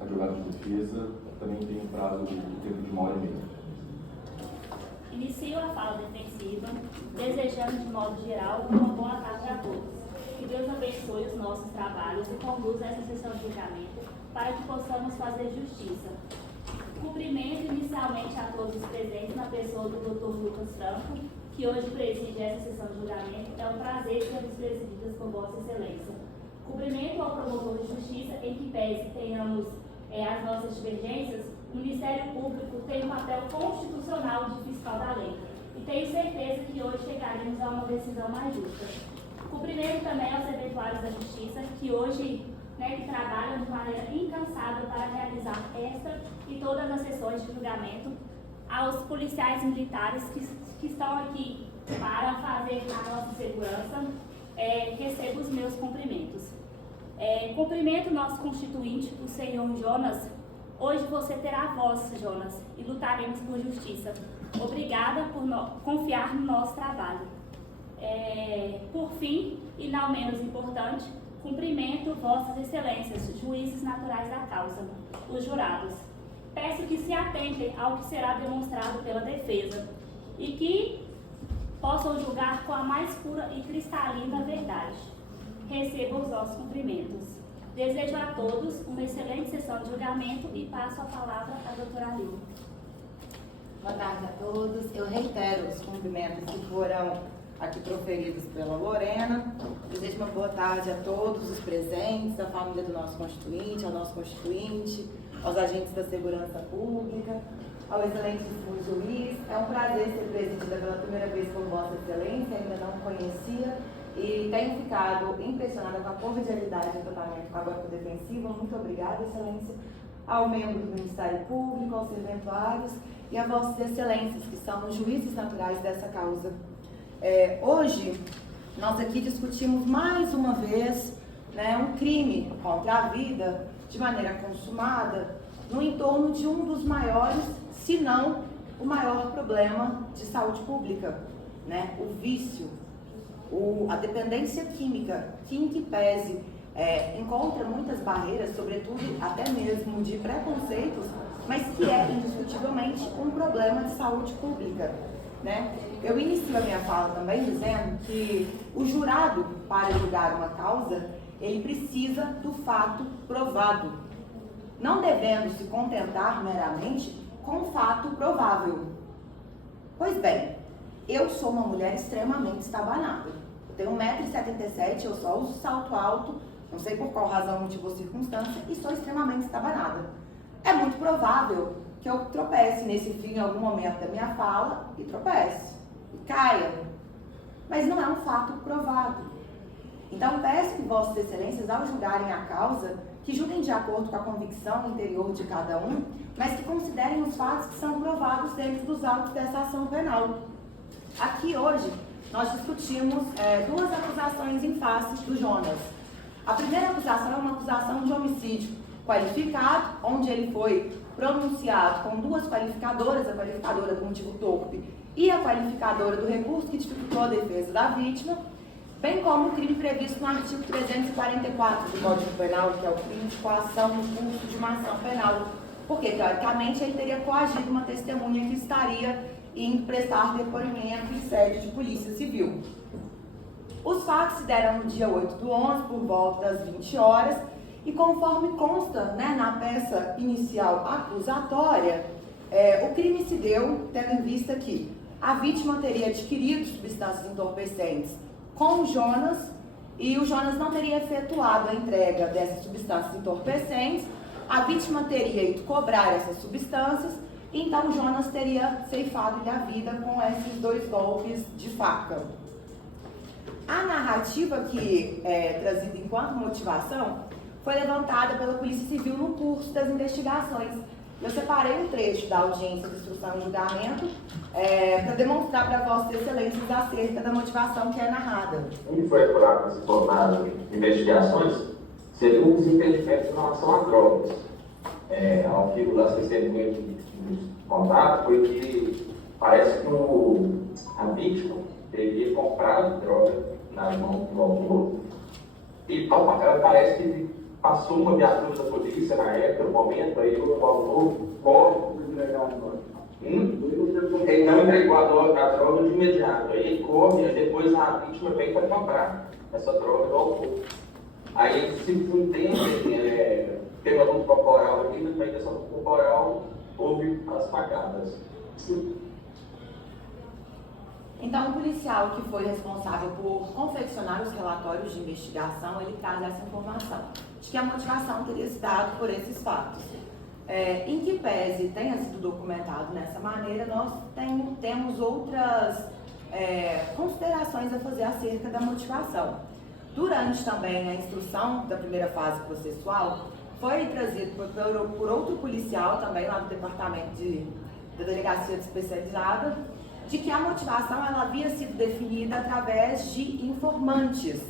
advogados de defesa também têm um prazo de tempo de 1h30. Inicio a fala defensiva, desejando de modo geral uma boa tarde a todos. Que Deus abençoe os nossos trabalhos e conduza essa sessão de julgamento para que possamos fazer justiça. Cumprimento inicialmente a todos os presentes na pessoa do Dr. Lucas Franco, que hoje preside essa sessão de julgamento. É um prazer sermos presididas por Vossa Excelência. Cumprimento ao promotor de justiça, em que pese tenhamos as nossas divergências, o Ministério Público tem um papel constitucional de fiscal da lei. E tenho certeza que hoje chegaremos a uma decisão mais justa. Cumprimento também aos eventuários da Justiça, que hoje que trabalham de maneira incansável para realizar esta e todas as sessões de julgamento, aos policiais militares que estão aqui para fazer a nossa segurança, recebo os meus cumprimentos. Cumprimento o nosso constituinte, o senhor Jonas. Hoje você terá voz, Jonas, e lutaremos por justiça. Obrigada por confiar no nosso trabalho. Por fim, e não menos importante, cumprimento Vossas Excelências, juízes naturais da causa, os jurados. Peço que se atentem ao que será demonstrado pela defesa e que possam julgar com a mais pura e cristalina verdade. Recebam os nossos cumprimentos. Desejo a todos uma excelente sessão de julgamento e passo a palavra à doutora Lil. Boa tarde a todos. Eu reitero os cumprimentos que foram aqui proferidos pela Lorena. Desejo uma boa tarde a todos os presentes, à família do nosso constituinte, ao nosso constituinte, aos agentes da segurança pública, ao excelentíssimo juiz. É um prazer ser presidida pela primeira vez por Vossa Excelência, ainda não conhecia e tenho ficado impressionada com a cordialidade do tratamento com a banca defensiva. Muito obrigada, Excelência, ao membro do Ministério Público, aos serventuários e a Vossas Excelências, que são os juízes naturais dessa causa. Hoje, nós aqui discutimos mais uma vez um crime contra a vida de maneira consumada no entorno de um dos maiores, se não o maior problema de saúde pública, o vício, a dependência química, que em que pese encontra muitas barreiras, sobretudo até mesmo de preconceitos, mas que é indiscutivelmente um problema de saúde pública. Eu inicio a minha fala também dizendo que o jurado, para julgar uma causa, ele precisa do fato provado, não devendo se contentar meramente com o fato provável. Pois bem, eu sou uma mulher extremamente estabanada. Eu tenho 1,77 m, eu só uso salto alto, não sei por qual razão, motivo ou circunstância, e sou extremamente estabanada. É muito provável que eu tropece nesse fio em algum momento da minha fala e tropece, e caia. Mas não é um fato provado. Então peço que Vossas Excelências, ao julgarem a causa, que julguem de acordo com a convicção interior de cada um, mas que considerem os fatos que são provados dentro dos autos dessa ação penal. Aqui hoje nós discutimos duas acusações em face do Jonas. A primeira acusação é uma acusação de homicídio qualificado, onde ele foi pronunciado com duas qualificadoras, a qualificadora do motivo torpe e a qualificadora do recurso que dificultou a defesa da vítima, bem como o crime previsto no artigo 344 do Código Penal, que é o crime de coação no curso de uma ação penal, porque, teoricamente, ele teria coagido uma testemunha que estaria indo prestar depoimento em sede de polícia civil. Os fatos se deram no dia 8/11, por volta das 20 horas, e conforme consta na peça inicial acusatória, o crime se deu tendo em vista que a vítima teria adquirido substâncias entorpecentes com o Jonas e o Jonas não teria efetuado a entrega dessas substâncias entorpecentes, a vítima teria ido cobrar essas substâncias, então o Jonas teria ceifado-lhe a vida com esses 2 golpes de faca. A narrativa que é trazida enquanto motivação foi levantada pela Polícia Civil no curso das investigações. Eu separei um trecho da audiência de instrução e julgamento para demonstrar para Vossas Excelências acerca da motivação que é narrada. Onde foi apurado nesse formato de investigações, seriam os impedimentos em relação a drogas. Ao que das testemunhas que nos contaram foi que parece que a vítima teria comprado droga nas mãos do autor e parece que passou uma viatura da polícia na época, no momento, aí o autor corre. Ele não entregou a droga de imediato, aí ele corre e depois a vítima vem para comprar essa droga do autor. Aí se entende, tem uma luta corporal aqui, mas também dessa luta corporal houve as facadas. Então, o policial que foi responsável por confeccionar os relatórios de investigação, ele traz essa informação, de que a motivação teria se dado por esses fatos. Em que pese tenha sido documentado dessa maneira, nós temos outras considerações a fazer acerca da motivação. Durante também a instrução da primeira fase processual, foi trazido por outro policial também lá do departamento da delegacia especializada, de que a motivação ela havia sido definida através de informantes.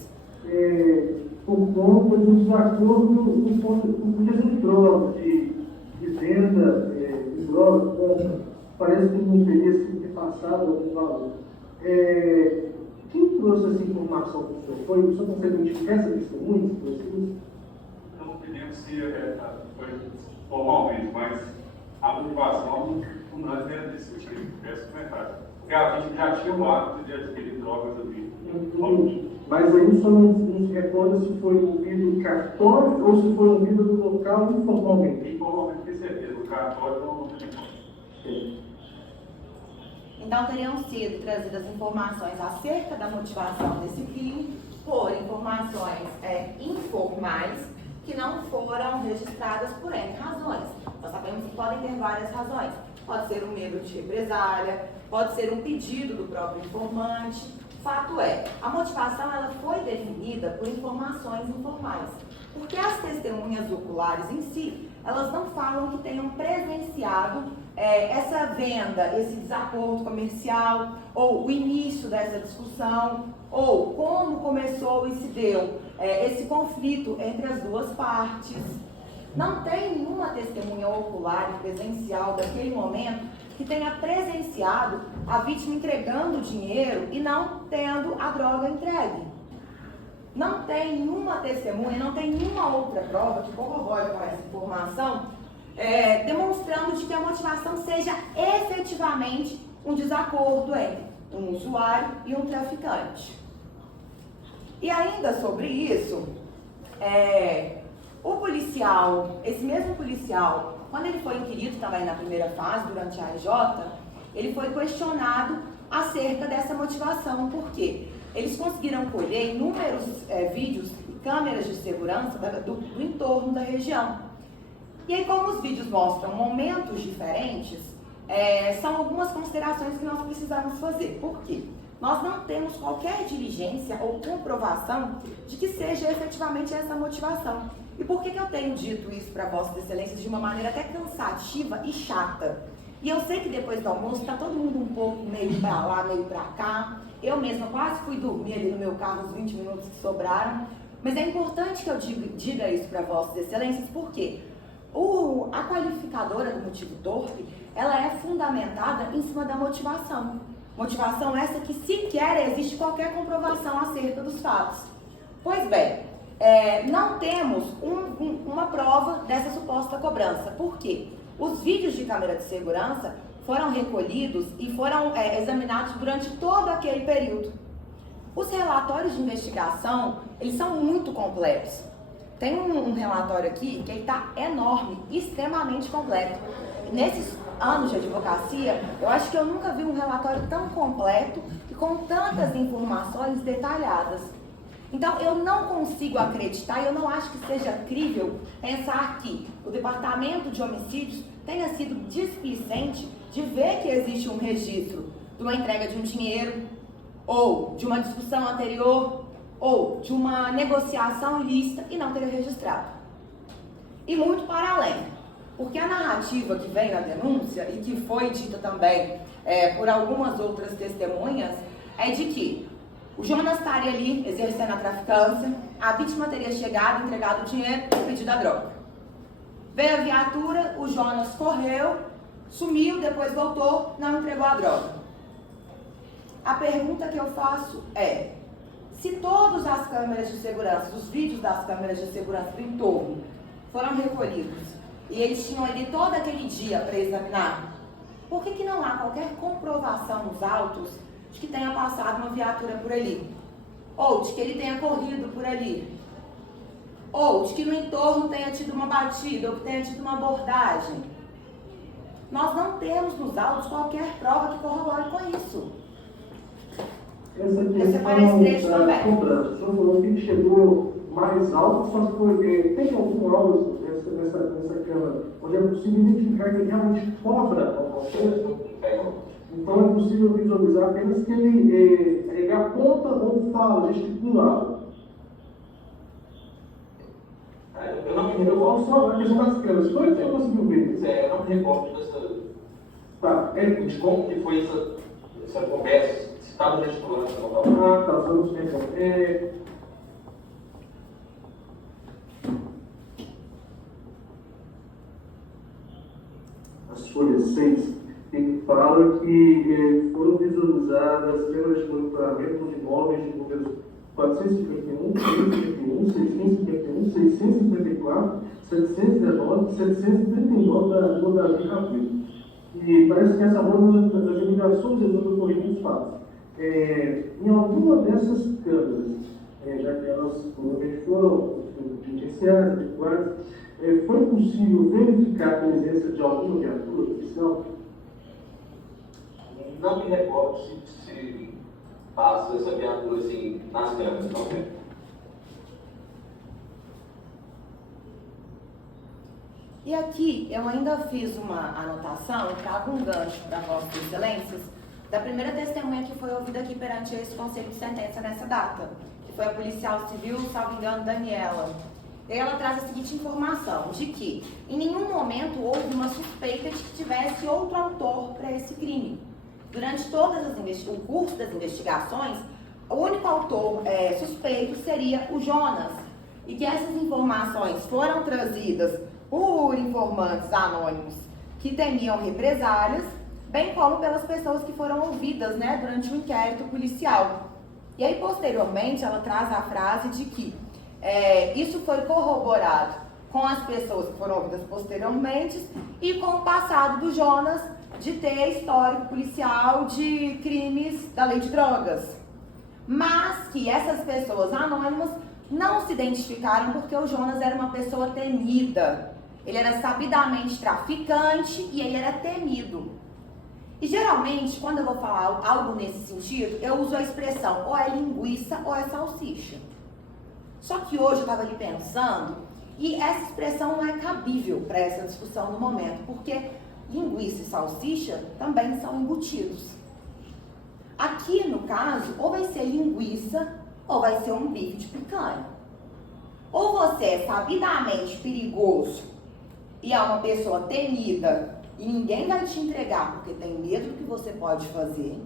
Por conta do desacordo com questão de drogas, de venda de drogas, parece que não teria sido repassado algum valor. Quem trouxe essa informação para o senhor? Foi o senhor consegue identificar essa testemunha? Não podemos se foi formalmente, mas a motivação não é discutir, peço comentário. Porque a gente já tinha o hábito de adquirir drogas ali. Mas aí o senhor não se recorda se foi ouvido no cartório ou se foi ouvido no local informalmente? Informalmente, com certeza. O cartório não tem. Então, teriam sido trazidas informações acerca da motivação desse crime por informações informais que não foram registradas por N razões. Nós sabemos que podem ter várias razões. Pode ser um medo de represália, pode ser um pedido do próprio informante. Fato é, a motivação ela foi definida por informações informais, porque as testemunhas oculares em si, elas não falam que tenham presenciado essa venda, esse desacordo comercial, ou o início dessa discussão, ou como começou e se deu esse conflito entre as duas partes. Não tem nenhuma testemunha ocular e presencial daquele momento que tenha presenciado a vítima entregando o dinheiro e não tendo a droga entregue. Não tem nenhuma testemunha, não tem nenhuma outra prova que corrobore com essa informação, demonstrando de que a motivação seja efetivamente um desacordo entre um usuário e um traficante. E ainda sobre isso, o policial, esse mesmo policial, quando ele foi inquirido também na primeira fase, durante a AJ, ele foi questionado acerca dessa motivação. Por quê? Eles conseguiram colher inúmeros vídeos e câmeras de segurança do entorno da região. E aí, como os vídeos mostram momentos diferentes, são algumas considerações que nós precisamos fazer. Por quê? Nós não temos qualquer diligência ou comprovação de que seja efetivamente essa motivação. E por que eu tenho dito isso para Vossas Excelências de uma maneira até cansativa e chata? E eu sei que depois do almoço está todo mundo um pouco meio para lá, meio para cá. Eu mesma quase fui dormir ali no meu carro os 20 minutos que sobraram. Mas é importante que eu diga isso para Vossas Excelências, porque a qualificadora do motivo torpe, ela é fundamentada em cima da motivação. Motivação essa que sequer existe qualquer comprovação acerca dos fatos. Pois bem, não temos uma prova dessa suposta cobrança. Por quê? Os vídeos de câmera de segurança foram recolhidos e foram examinados durante todo aquele período. Os relatórios de investigação, eles são muito completos. Tem um relatório aqui que está enorme, extremamente completo. Nesses anos de advocacia, eu acho que eu nunca vi um relatório tão completo e com tantas informações detalhadas. Então, eu não consigo acreditar, eu não acho que seja crível pensar que o Departamento de Homicídios tenha sido displicente de ver que existe um registro de uma entrega de um dinheiro, ou de uma discussão anterior, ou de uma negociação ilícita e não ter registrado. E muito para além, porque a narrativa que vem na denúncia e que foi dita também por algumas outras testemunhas é de que o Jonas estaria ali exercendo a traficância, a vítima teria chegado, entregado o dinheiro e pedido a droga. Veio a viatura, o Jonas correu, sumiu, depois voltou, não entregou a droga. A pergunta que eu faço é, Se todas as câmeras de segurança, os vídeos das câmeras de segurança do entorno foram recolhidos e eles tinham ali todo aquele dia para examinar, por que não há qualquer comprovação nos autos de que tenha passado uma viatura por ali? Ou de que ele tenha corrido por ali? Ou de que no entorno tenha tido uma batida, ou que tenha tido uma abordagem? Nós não temos nos autos qualquer prova que corrobore com isso. Essa Você parece trecho questão também. da cobrança, o senhor falou que chegou mais alto, só se for ver, tem algum áudio nessa câmera onde é possível identificar que ele realmente cobra alguma coisa? Então é possível visualizar apenas que ele aponta ou fala, gesticula algo. Eu não me Eu falo recordo. só a questão das câmeras, foi que você conseguiu ver? Eu não me recordo dessa. Tá, De como que foi essa conversa, se estava gesticulando essa local. tá, vamos ver então. As folhas 6, ele fala que foram visualizadas câmeras de monitoramento de imóveis de números 451, 651, 651, 654, 719, 739 da Rua Davi Rabelo. E parece que essa rua das eliminações do ocorrido dos fatos. Em alguma dessas câmeras, já que elas provavelmente foram judiciais, adequadas, foi possível verificar a presença de alguma viatura policial? Não me recordo se passa essa viatura assim nas câmeras, não é? E aqui eu ainda fiz uma anotação, trago um gancho para Vossas Excelências, da primeira testemunha que foi ouvida aqui perante esse conselho de sentença nessa data, que foi a policial civil, salvo engano, Daniela. E ela traz a seguinte informação, de que em nenhum momento houve uma suspeita de que tivesse outro autor para esse crime. Durante o curso das investigações, o único autor suspeito seria o Jonas, e que essas informações foram trazidas por informantes anônimos que temiam represálias, bem como pelas pessoas que foram ouvidas, durante o inquérito policial. E aí, posteriormente, ela traz a frase de que isso foi corroborado com as pessoas que foram ouvidas posteriormente e com o passado do Jonas de ter histórico policial de crimes da lei de drogas. Mas que essas pessoas anônimas não se identificaram porque o Jonas era uma pessoa temida. Ele era sabidamente traficante e ele era temido. E geralmente, quando eu vou falar algo nesse sentido, eu uso a expressão ou é linguiça ou é salsicha. Só que hoje eu estava ali pensando e essa expressão não é cabível para essa discussão no momento, porque linguiça e salsicha também são embutidos. Aqui, no caso, ou vai ser linguiça ou vai ser um bife de picanha. Ou você é sabidamente perigoso e é uma pessoa temida e ninguém vai te entregar porque tem medo do que você pode fazer,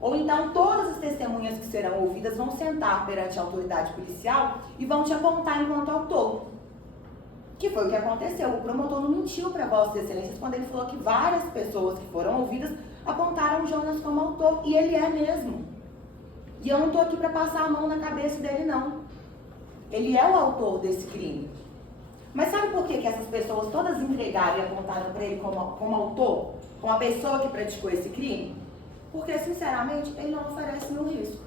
ou então todas as testemunhas que serão ouvidas vão sentar perante a autoridade policial e vão te apontar enquanto autor. Que foi o que aconteceu. O promotor não mentiu para Vossas Excelências quando ele falou que várias pessoas que foram ouvidas apontaram o Jonas como autor, e ele é mesmo. E eu não estou aqui para passar a mão na cabeça dele, não. Ele é o autor desse crime. Mas sabe por que essas pessoas todas entregaram e apontaram para ele como autor? Como a pessoa que praticou esse crime? Porque, sinceramente, ele não oferece nenhum risco.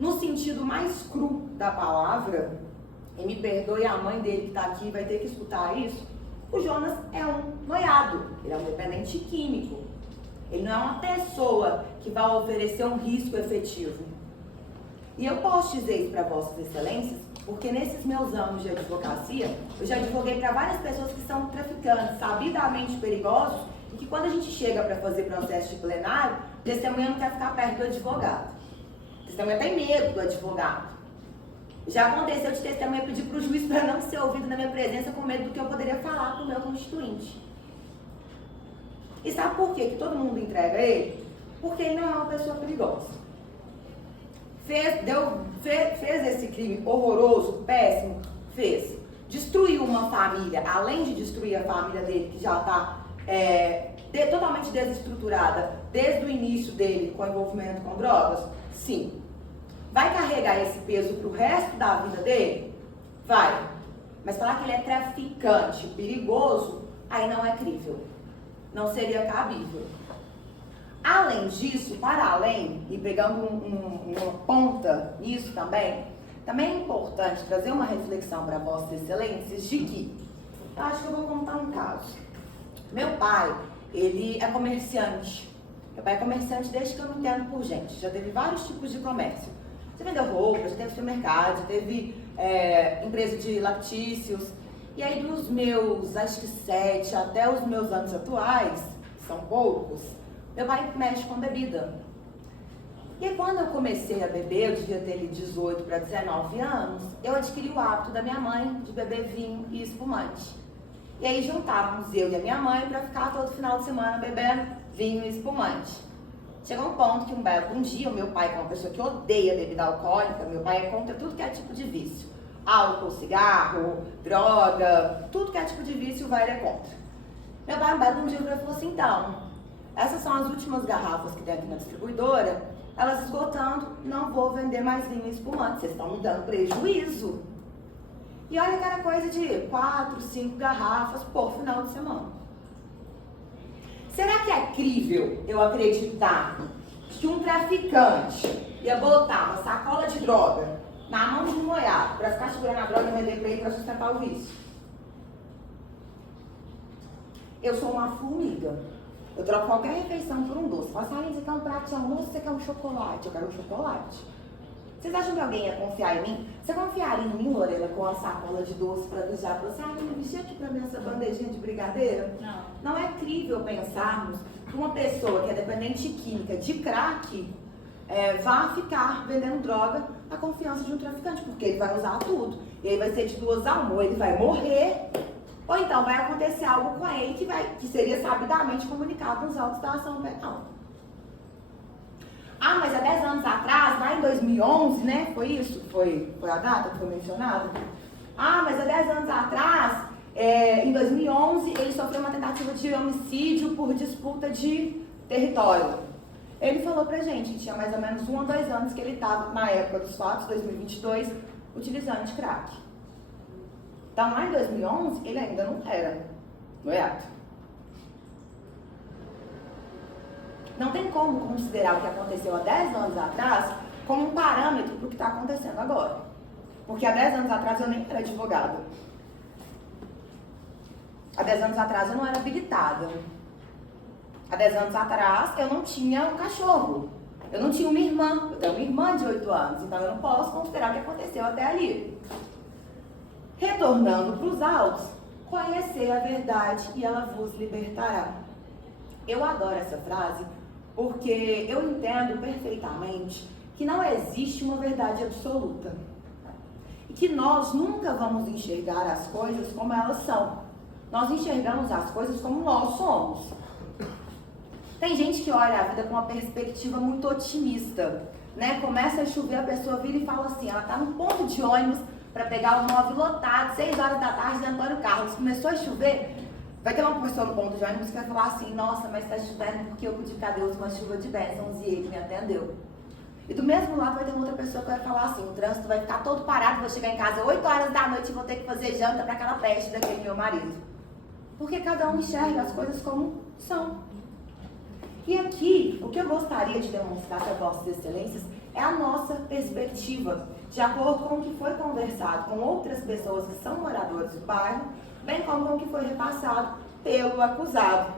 No sentido mais cru da palavra, e me perdoe a mãe dele que está aqui, vai ter que escutar isso, o Jonas é um noiado, ele é um dependente químico. Ele não é uma pessoa que vai oferecer um risco efetivo. E eu posso dizer isso para Vossas Excelências, porque nesses meus anos de advocacia, eu já advoguei para várias pessoas que são traficantes, sabidamente perigosos, e que quando a gente chega para fazer processo de plenário, o testemunha não quer ficar perto do advogado. O testemunha tem medo do advogado. Já aconteceu de testemunha pedir para o juiz para não ser ouvido na minha presença com medo do que eu poderia falar para o meu constituinte. E sabe por que todo mundo entrega ele? Porque ele não é uma pessoa perigosa. Fez esse crime horroroso, péssimo? Fez. Destruiu uma família, além de destruir a família dele, que já está totalmente desestruturada desde o início dele com envolvimento com drogas? Sim. vai carregar esse peso pro resto da vida dele? Vai. Mas falar que ele é traficante, perigoso, aí não é crível. Não seria cabível. Além disso, para além, e pegando uma ponta nisso também é importante trazer uma reflexão para Vossas Excelências de que, eu acho que eu vou contar um caso. Meu pai, ele é comerciante. Meu pai é comerciante desde que eu me entendo por gente. Já teve vários tipos de comércio. Já vendeu roupa, já teve supermercado, já teve empresa de lactícios. E aí dos meus, acho que 7 até os meus anos atuais, são poucos, meu pai mexe com bebida. E aí, quando eu comecei a beber, eu devia ter 18 para 19 anos, eu adquiri o hábito da minha mãe de beber vinho e espumante. E aí juntávamos eu e a minha mãe para ficar todo final de semana bebendo vinho e espumante. Chegou um ponto que um dia, o meu pai, que é uma pessoa que odeia bebida alcoólica, meu pai é contra tudo que é tipo de vício. Álcool, cigarro, droga, tudo que é tipo de vício, o vai é contra. Meu pai, um belo dia, falou assim, então, essas são as últimas garrafas que tem aqui na distribuidora, elas esgotando, não vou vender mais vinho e espumante, vocês estão me dando prejuízo. E olha que era coisa de 4, 5 garrafas por final de semana. Será que é crível eu acreditar que um traficante ia botar uma sacola de droga na mão de um noiado para ficar segurando a droga e vender para ele para sustentar o vício? Eu sou uma formiga. Eu troco qualquer refeição por um doce. Fala assim, você quer um prato de almoço, você quer um chocolate? Eu quero um chocolate. Vocês acham que alguém ia confiar em mim? Você confiaria em mim, Lorena, com a sacola de doce para avisar para você? Me vestir aqui para mim essa bandejinha de brigadeiro? Não é crível pensarmos que uma pessoa que é dependente química de crack vá ficar vendendo droga na confiança de um traficante, porque ele vai usar tudo. E aí vai ser de duas a uma, ou ele vai morrer, ou então vai acontecer algo com ele que seria sabidamente comunicado nos autos da ação penal. Ah, mas há 10 anos atrás, lá em 2011, né? Foi isso? Foi a data que foi mencionada? Ah, mas há 10 anos atrás, em 2011, ele sofreu uma tentativa de homicídio por disputa de território. Ele falou pra gente que tinha mais ou menos 1 ou 2 anos que ele estava, na época dos fatos, 2022, utilizando de crack. Então, lá em 2011, ele ainda não era noiado. Não tem como considerar o que aconteceu há 10 anos atrás como um parâmetro para o que está acontecendo agora. Porque há 10 anos atrás eu nem era advogada. Há 10 anos atrás eu não era habilitada. Há 10 anos atrás eu não tinha um cachorro. Eu não tinha uma irmã. Eu tenho uma irmã de 8 anos. Então eu não posso considerar o que aconteceu até ali. Retornando para os autos, conhecer a verdade e ela vos libertará. Eu adoro essa frase porque eu entendo perfeitamente que não existe uma verdade absoluta. E que nós nunca vamos enxergar as coisas como elas são. Nós enxergamos as coisas como nós somos. Tem gente que olha a vida com uma perspectiva muito otimista, né? Começa a chover, a pessoa vira e fala assim, ela está num ponto de ônibus para pegar o 9 lotado, 6 horas da tarde, de Antônio Carlos. Começou a chover, vai ter uma pessoa no ponto de ônibus que vai falar assim, nossa, mas está chovendo porque eu pedi para Deus uma chuva de bênçãos e ele me atendeu. E do mesmo lado vai ter uma outra pessoa que vai falar assim, o trânsito vai ficar todo parado, vou chegar em casa 8 horas da noite e vou ter que fazer janta para aquela peste daquele meu marido. Porque cada um enxerga as coisas como são. E aqui, o que eu gostaria de demonstrar para Vossas Excelências é a nossa perspectiva, de acordo com o que foi conversado com outras pessoas que são moradores do bairro, bem como com o que foi repassado pelo acusado.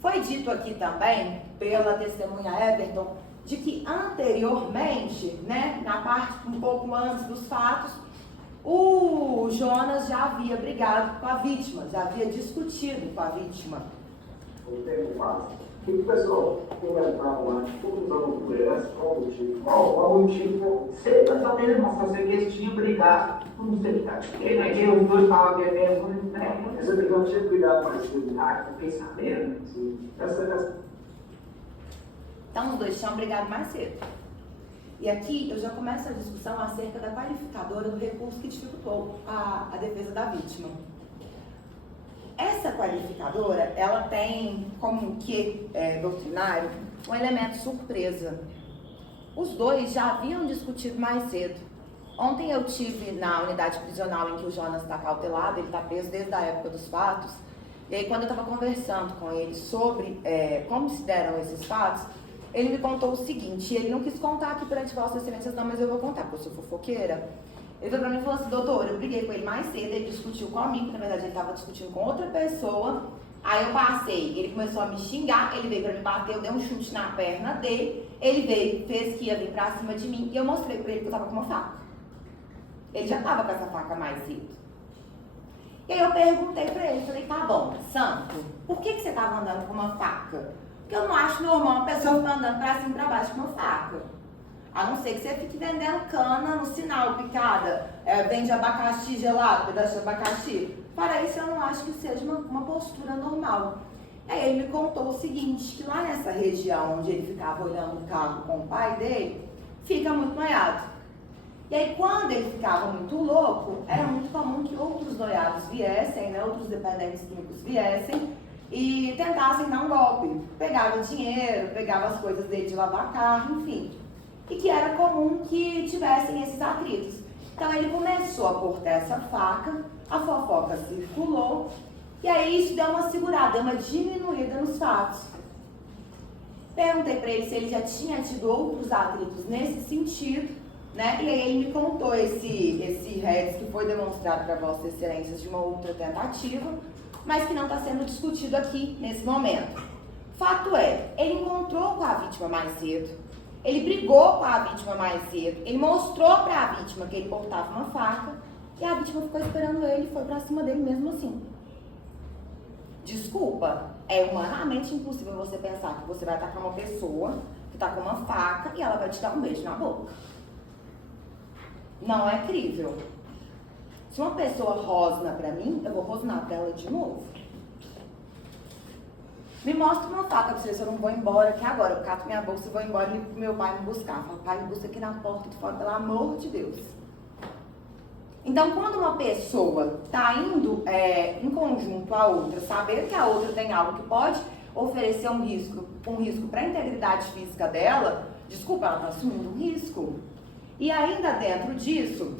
Foi dito aqui também, pela testemunha Everton, de que anteriormente, né, na parte um pouco antes dos fatos, o Jonas já havia brigado com a vítima, já havia discutido com a vítima. O tempo passa. E o pessoal comentava lá, todos usando colheres, qual o motivo? Qual o motivo? Você está sabendo, mas você que eles tinham brigado, não sei, cara. Ele os dois estavam bebendo, né? Essa brigada tinha cuidado mais do cara, fiquei sabendo. Então, os dois tinham brigado mais cedo. E aqui eu já começo a discussão acerca da qualificadora do recurso que dificultou a defesa da vítima. Essa qualificadora, ela tem como que doutrinário um elemento surpresa. Os dois já haviam discutido mais cedo. Ontem eu tive na unidade prisional em que o Jonas está cautelado, ele está preso desde a época dos fatos. E aí, quando eu estava conversando com ele sobre como se deram esses fatos, ele me contou o seguinte, ele não quis contar aqui perante Vossas Excelências não, mas eu vou contar, porque eu sou fofoqueira. Ele veio pra mim e falou assim, doutor, eu briguei com ele mais cedo, ele discutiu comigo, na verdade ele estava discutindo com outra pessoa, aí eu passei, ele começou a me xingar, ele veio pra me bater, eu dei um chute na perna dele, ele veio, fez que ia vir pra cima de mim, e eu mostrei pra ele que eu tava com uma faca. Ele já tava com essa faca mais cedo. E aí eu perguntei pra ele, falei, tá bom, Santo, por que você tava andando com uma faca? Porque eu não acho normal uma pessoa ficar andando pra cima e pra baixo com uma faca. A não ser que você fique vendendo cana no sinal, picada, vende abacaxi gelado, pedaço de abacaxi. Para isso, eu não acho que seja uma postura normal. Aí ele me contou o seguinte, que lá nessa região onde ele ficava olhando o carro com o pai dele, fica muito noiado. E aí, quando ele ficava muito louco, era muito comum que outros noiados viessem, né, outros dependentes químicos viessem e tentassem dar um golpe. Pegava dinheiro, pegava as coisas dele de lavar carro, enfim. E que era comum que tivessem esses atritos. Então ele começou a cortar essa faca, a fofoca circulou, e aí isso deu uma segurada, deu uma diminuída nos fatos. Perguntei para ele se ele já tinha tido outros atritos nesse sentido, né? E aí ele me contou esse rédito que foi demonstrado para Vossas Excelências de uma outra tentativa, mas que não está sendo discutido aqui nesse momento. Fato é, ele encontrou com a vítima mais cedo, ele brigou com a vítima mais cedo, ele mostrou para a vítima que ele portava uma faca e a vítima ficou esperando ele e foi para cima dele mesmo assim. Desculpa, é humanamente impossível você pensar que você vai atacar uma pessoa que está com uma faca e ela vai te dar um beijo na boca. Não é crível. Se uma pessoa rosna para mim, eu vou rosnar para ela de novo. Me mostra uma faca pra você, se eu não vou embora aqui agora. Eu cato minha bolsa e vou embora e meu pai me buscar. Eu falo, pai, me busca aqui na porta de fora, pelo amor de Deus. Então, quando uma pessoa tá indo em conjunto a outra, sabendo que a outra tem algo que pode oferecer um risco para a integridade física dela, desculpa, ela tá assumindo um risco. E ainda dentro disso,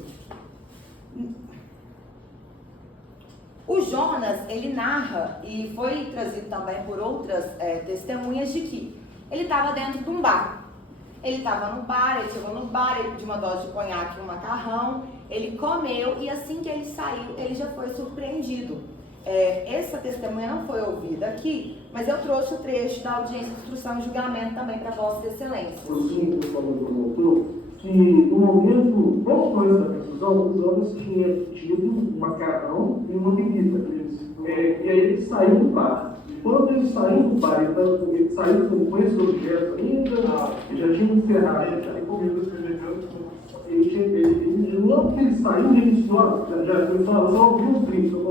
o Jonas, ele narra, e foi trazido também por outras testemunhas, de que ele estava dentro de um bar. Ele estava no bar, ele chegou no bar, ele pediu uma dose de conhaque e um macarrão, ele comeu e assim que ele saiu, ele já foi surpreendido. Essa testemunha não foi ouvida aqui, mas eu trouxe o trecho da audiência de instrução e julgamento também para Vossas Excelências. O simples falou do promotor que no momento, pouco antes da confusão, o Jonas tinha tido um macarrão e uma bebida. E aí ele saiu do bar. Quando ele saiu do bar, ele saiu com esse objeto ainda, ele já tinha encerrado, já tinha comido logo que ele saiu, ele iniciou, só ouviu um grito.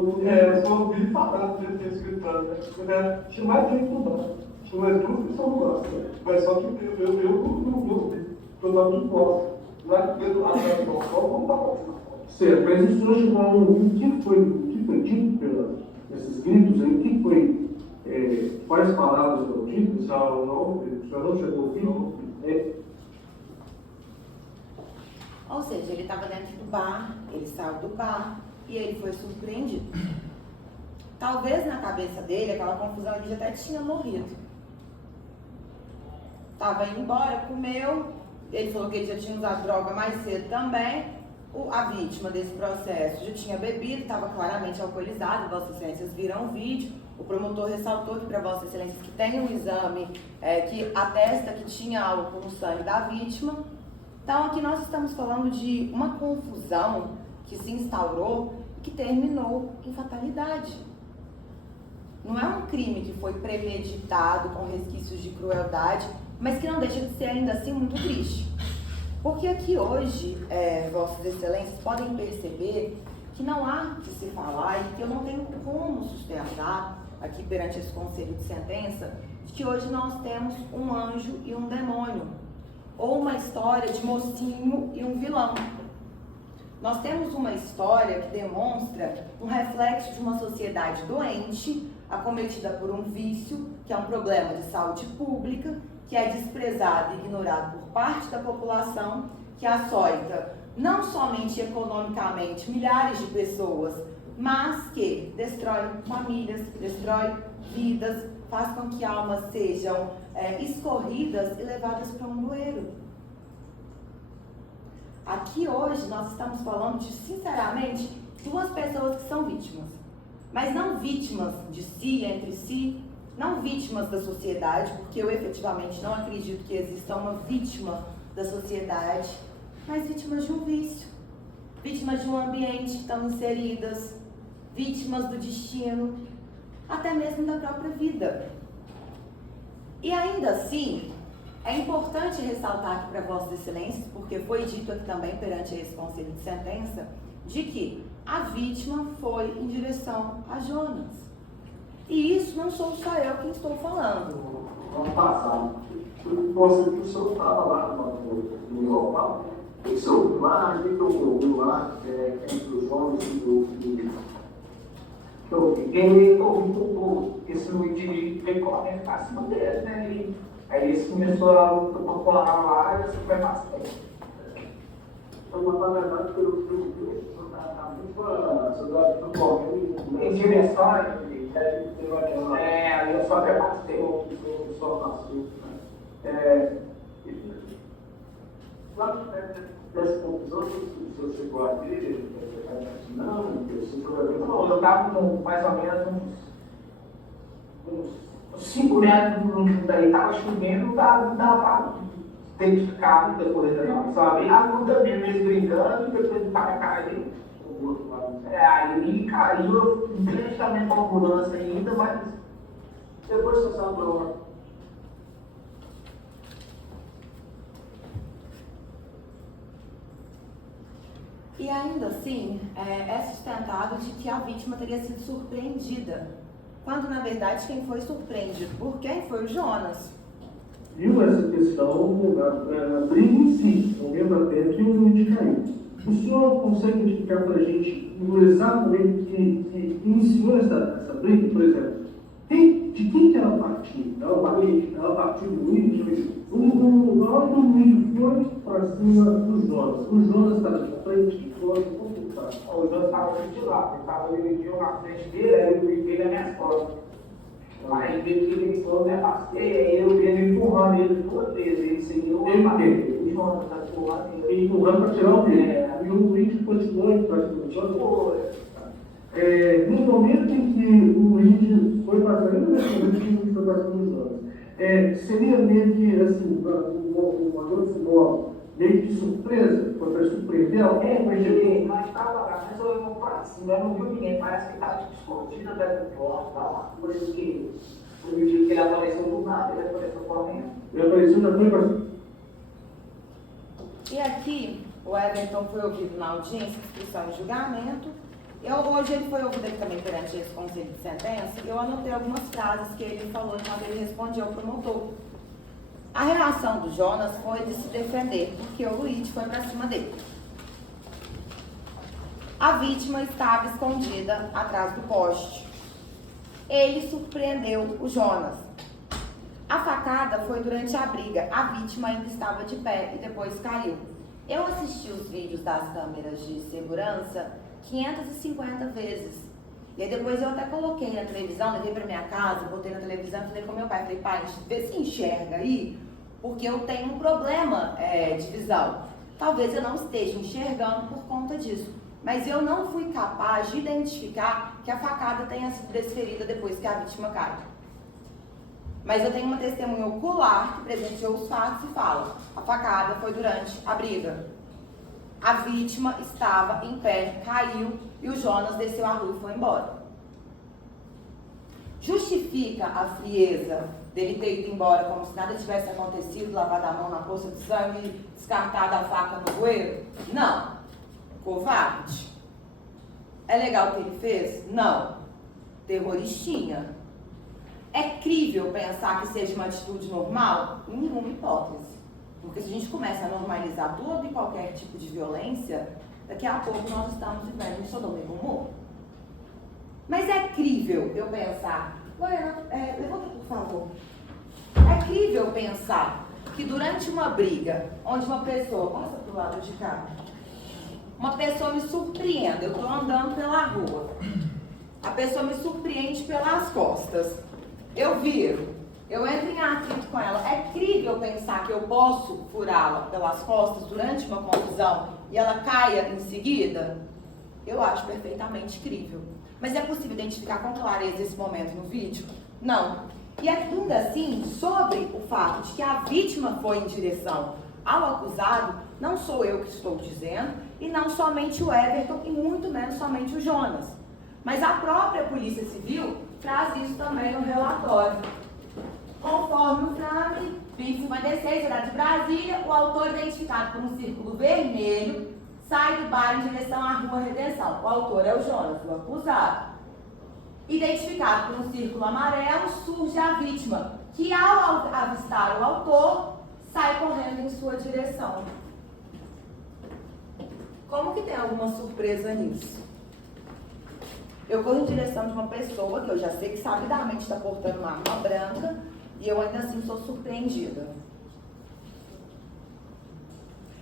Só ouvi falar de ter escritado, né? Tinha mais gente no bar. Tinha mais duas pessoas no bar. Mas só que eu não ouvi. Eu estava muito próximo. Lá que Pedro atrás do balcão, como estava acontecendo? Certo, mas o senhor chegou a ouvir o que foi dito nesses gritos aí? O que foi, quais palavras foram ditas? O senhor não chegou a ouvir? Ou seja, ele estava dentro do bar, ele saiu do bar e ele foi surpreendido. Talvez na cabeça dele, aquela confusão, ele já até tinha morrido. Estava indo embora, comeu, ele falou que ele já tinha usado droga mais cedo também. A vítima desse processo já tinha bebido, estava claramente alcoolizado, Vossas Excelências viram o vídeo. O promotor ressaltou que para Vossas Excelências que tem um exame que atesta que tinha álcool no sangue da vítima. Então aqui nós estamos falando de uma confusão que se instaurou e que terminou em fatalidade. Não é um crime que foi premeditado com resquícios de crueldade, mas que não deixa de ser ainda assim muito triste. Porque aqui hoje, Vossas Excelências podem perceber que não há de se falar e que eu não tenho como sustentar aqui perante esse conselho de sentença, de que hoje nós temos um anjo e um demônio, ou uma história de mocinho e um vilão. Nós temos uma história que demonstra um reflexo de uma sociedade doente, acometida por um vício, que é um problema de saúde pública, que é desprezado e ignorado por parte da população, que açoita não somente economicamente milhares de pessoas, mas que destrói famílias, destrói vidas, faz com que almas sejam escorridas e levadas para um bueiro. Aqui hoje nós estamos falando de, sinceramente, duas pessoas que são vítimas, mas não vítimas de si, entre si, não vítimas da sociedade, porque eu efetivamente não acredito que exista uma vítima da sociedade, mas vítimas de um vício, vítimas de um ambiente que estão inseridas, vítimas do destino, até mesmo da própria vida. E ainda assim, é importante ressaltar aqui para Vossas Excelências, porque foi dito aqui também perante esse conselho de sentença, de que a vítima foi em direção a Jonas. E isso não sou só eu quem estou falando. Vamos passar. Você que o senhor estava lá no local, o senhor lá, a gente ouviu lá, entre os homens ele ouviu um pouco, esse indivíduo veio correndo para cima dele, né? E aí ele começou a popular lá e assim foi bastante. Então, na verdade, pelo que eu vi, está muito correndo Em direção a ele. Ali eu só rebatei o assunto. Lá dessa conclusão, o senhor chegou a ver, não, Eu estava mais ou menos uns 5 metros daí, estava chovendo, não dava para identificar muita coisa não, sabe? A luta mesmo, eles brincando, e depois o cara caiu. Aí ele caiu, diretamente com a ambulância ainda, mas depois você sabe lá. E ainda assim, é sustentado de que a vítima teria sido surpreendida, quando na verdade quem foi surpreendido por quem foi o Jonas. Viu essa questão na briga em si, no momento até que o Luiz caiu. O senhor consegue identificar para a gente no exato momento que iniciou essa briga, por exemplo? De quem que ela partiu? Ela partiu do Luiz? Na hora que o Luiz foi para cima do Jonas, o Jonas estava de frente, como que está? O Jonas estava de lá, ele estava dividindo na frente dele, aí eu vi ele nas minhas costas. Aí ele falou, eu vi ele empurrando ele duas vezes, ele seguiu o Jonas está empurrando ele. Empurrando para tirar o dele. E o Luiz continuou para cima do Jonas. No momento em que o Luiz foi para cima, do Jonas, seria meio que assim, uma grosso modo, meio que surpresa, para surpreender alguém? Porque nós estávamos lá, mas eu não para cima, eu não vi ninguém, parece que estava escondido até do porto, tal, por isso que eu vi que ele apareceu do nada, ele apareceu correndo. Ele apareceu na frente. E aqui, o Everton foi ouvido na audiência, inscrição e julgamento. Hoje ele foi ouvido aqui também perante esse conselho de sentença. Eu anotei algumas frases que ele falou enquanto ele respondia ao promotor. A reação do Jonas foi de se defender, porque o Luiz foi para cima dele. A vítima estava escondida atrás do poste. Ele surpreendeu o Jonas. A facada foi durante a briga. A vítima ainda estava de pé e depois caiu. Eu assisti os vídeos das câmeras de segurança 550 vezes. E aí depois eu até coloquei na televisão, levei para minha casa, botei na televisão e falei com meu pai, pai, vê se enxerga aí, porque eu tenho um problema de visão. Talvez eu não esteja enxergando por conta disso. Mas eu não fui capaz de identificar que a facada tenha sido desferida depois que a vítima cai. Mas eu tenho uma testemunha ocular que presenciou os fatos e fala: a facada foi durante a briga. A vítima estava em pé, caiu e o Jonas desceu a rua e foi embora. Justifica a frieza dele ter ido embora como se nada tivesse acontecido, lavado a mão na poça de sangue e descartado a faca no bueiro? Não. Covarde. É legal o que ele fez? Não. Terroristinha. É crível pensar que seja uma atitude normal? Em nenhuma hipótese. Porque se a gente começa a normalizar todo e qualquer tipo de violência, daqui a pouco nós estamos vivendo em Sodoma e Gomorra. Mas é crível eu pensar... Lorena, levanta por favor. É crível pensar que durante uma briga, onde uma pessoa, passa pro lado de cá, uma pessoa me surpreende, eu estou andando pela rua, a pessoa me surpreende pelas costas, eu viro, eu entro em atrito com ela, é crível pensar que eu posso furá-la pelas costas durante uma confusão e ela caia em seguida? Eu acho perfeitamente crível. Mas é possível identificar com clareza esse momento no vídeo? Não. E ainda assim, sobre o fato de que a vítima foi em direção ao acusado, não sou eu que estou dizendo, e não somente o Everton, e muito menos somente o Jonas. Mas a própria Polícia Civil traz isso também no relatório. Conforme o Frame, 2056, cidade de Brasília, o autor identificado por um círculo vermelho sai do bar em direção à Rua Redenção. O autor é o Jonas, o acusado. Identificado por um círculo amarelo, surge a vítima, que ao avistar o autor, sai correndo em sua direção. Como que tem alguma surpresa nisso? Eu corro em direção de uma pessoa que eu já sei que sabidamente está portando uma arma branca e eu ainda assim sou surpreendida.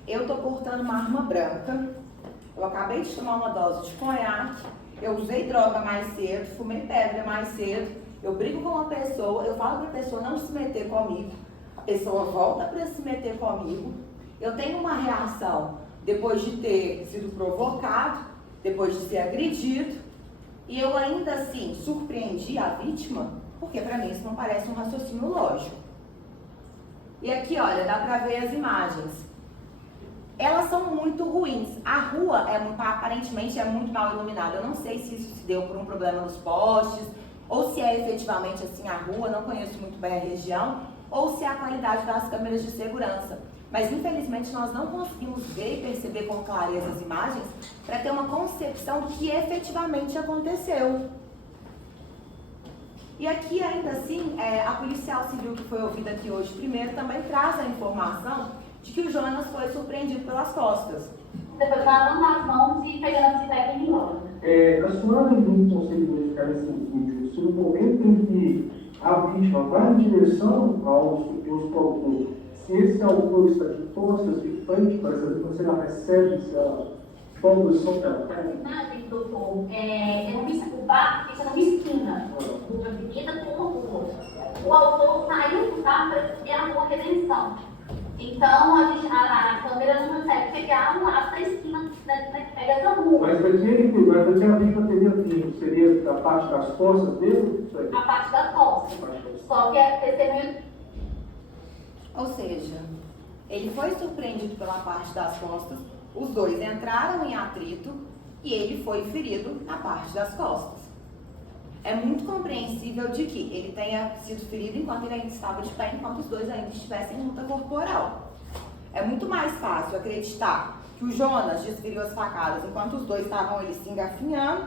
Eu estou portando uma arma branca, eu acabei de tomar uma dose de conhaque, eu usei droga mais cedo, fumei pedra mais cedo, eu brigo com uma pessoa, eu falo para a pessoa não se meter comigo, a pessoa volta para se meter comigo, eu tenho uma reação depois de ter sido provocado, depois de ser agredido, e eu ainda assim surpreendi a vítima, porque para mim isso não parece um raciocínio lógico. E aqui, olha, dá para ver as imagens. Elas são muito ruins. A rua aparentemente é muito mal iluminada. Eu não sei se isso se deu por um problema nos postes, ou se é efetivamente assim a rua, não conheço muito bem a região, ou se é a qualidade das câmeras de segurança. Mas infelizmente nós não conseguimos ver e perceber com clareza as imagens para ter uma concepção do que efetivamente aconteceu. E aqui ainda assim, a policial civil que foi ouvida aqui hoje primeiro também traz a informação de que o Jonas foi surpreendido pelas costas. Depois lavando as mãos e pegando a bicicleta e indo embora. A senhora não consegue verificar nesse vídeo se no momento em que a vítima vai em direção ao suposto autor, se esse autor está de costas, de frente, para saber se ela recebe, se ela qual posição que ela está? Imagem, doutor, o bar fica numa esquina, uma avenida com uma rua. O autor saiu do bar para subir a Rua Redenção. Então, a câmera não consegue pegar a esquina, pega essa rua. Mas daqui a vítima teria vindo, seria da parte das costas dele? A parte das costas. Só que a testemunha... Ou seja, ele foi surpreendido pela parte das costas, os dois entraram em atrito e ele foi ferido na parte das costas. É muito compreensível de que ele tenha sido ferido enquanto ele ainda estava de pé, enquanto os dois ainda estivessem em luta corporal. É muito mais fácil acreditar que o Jonas desferiu as facadas enquanto os dois estavam ali se engafinhando,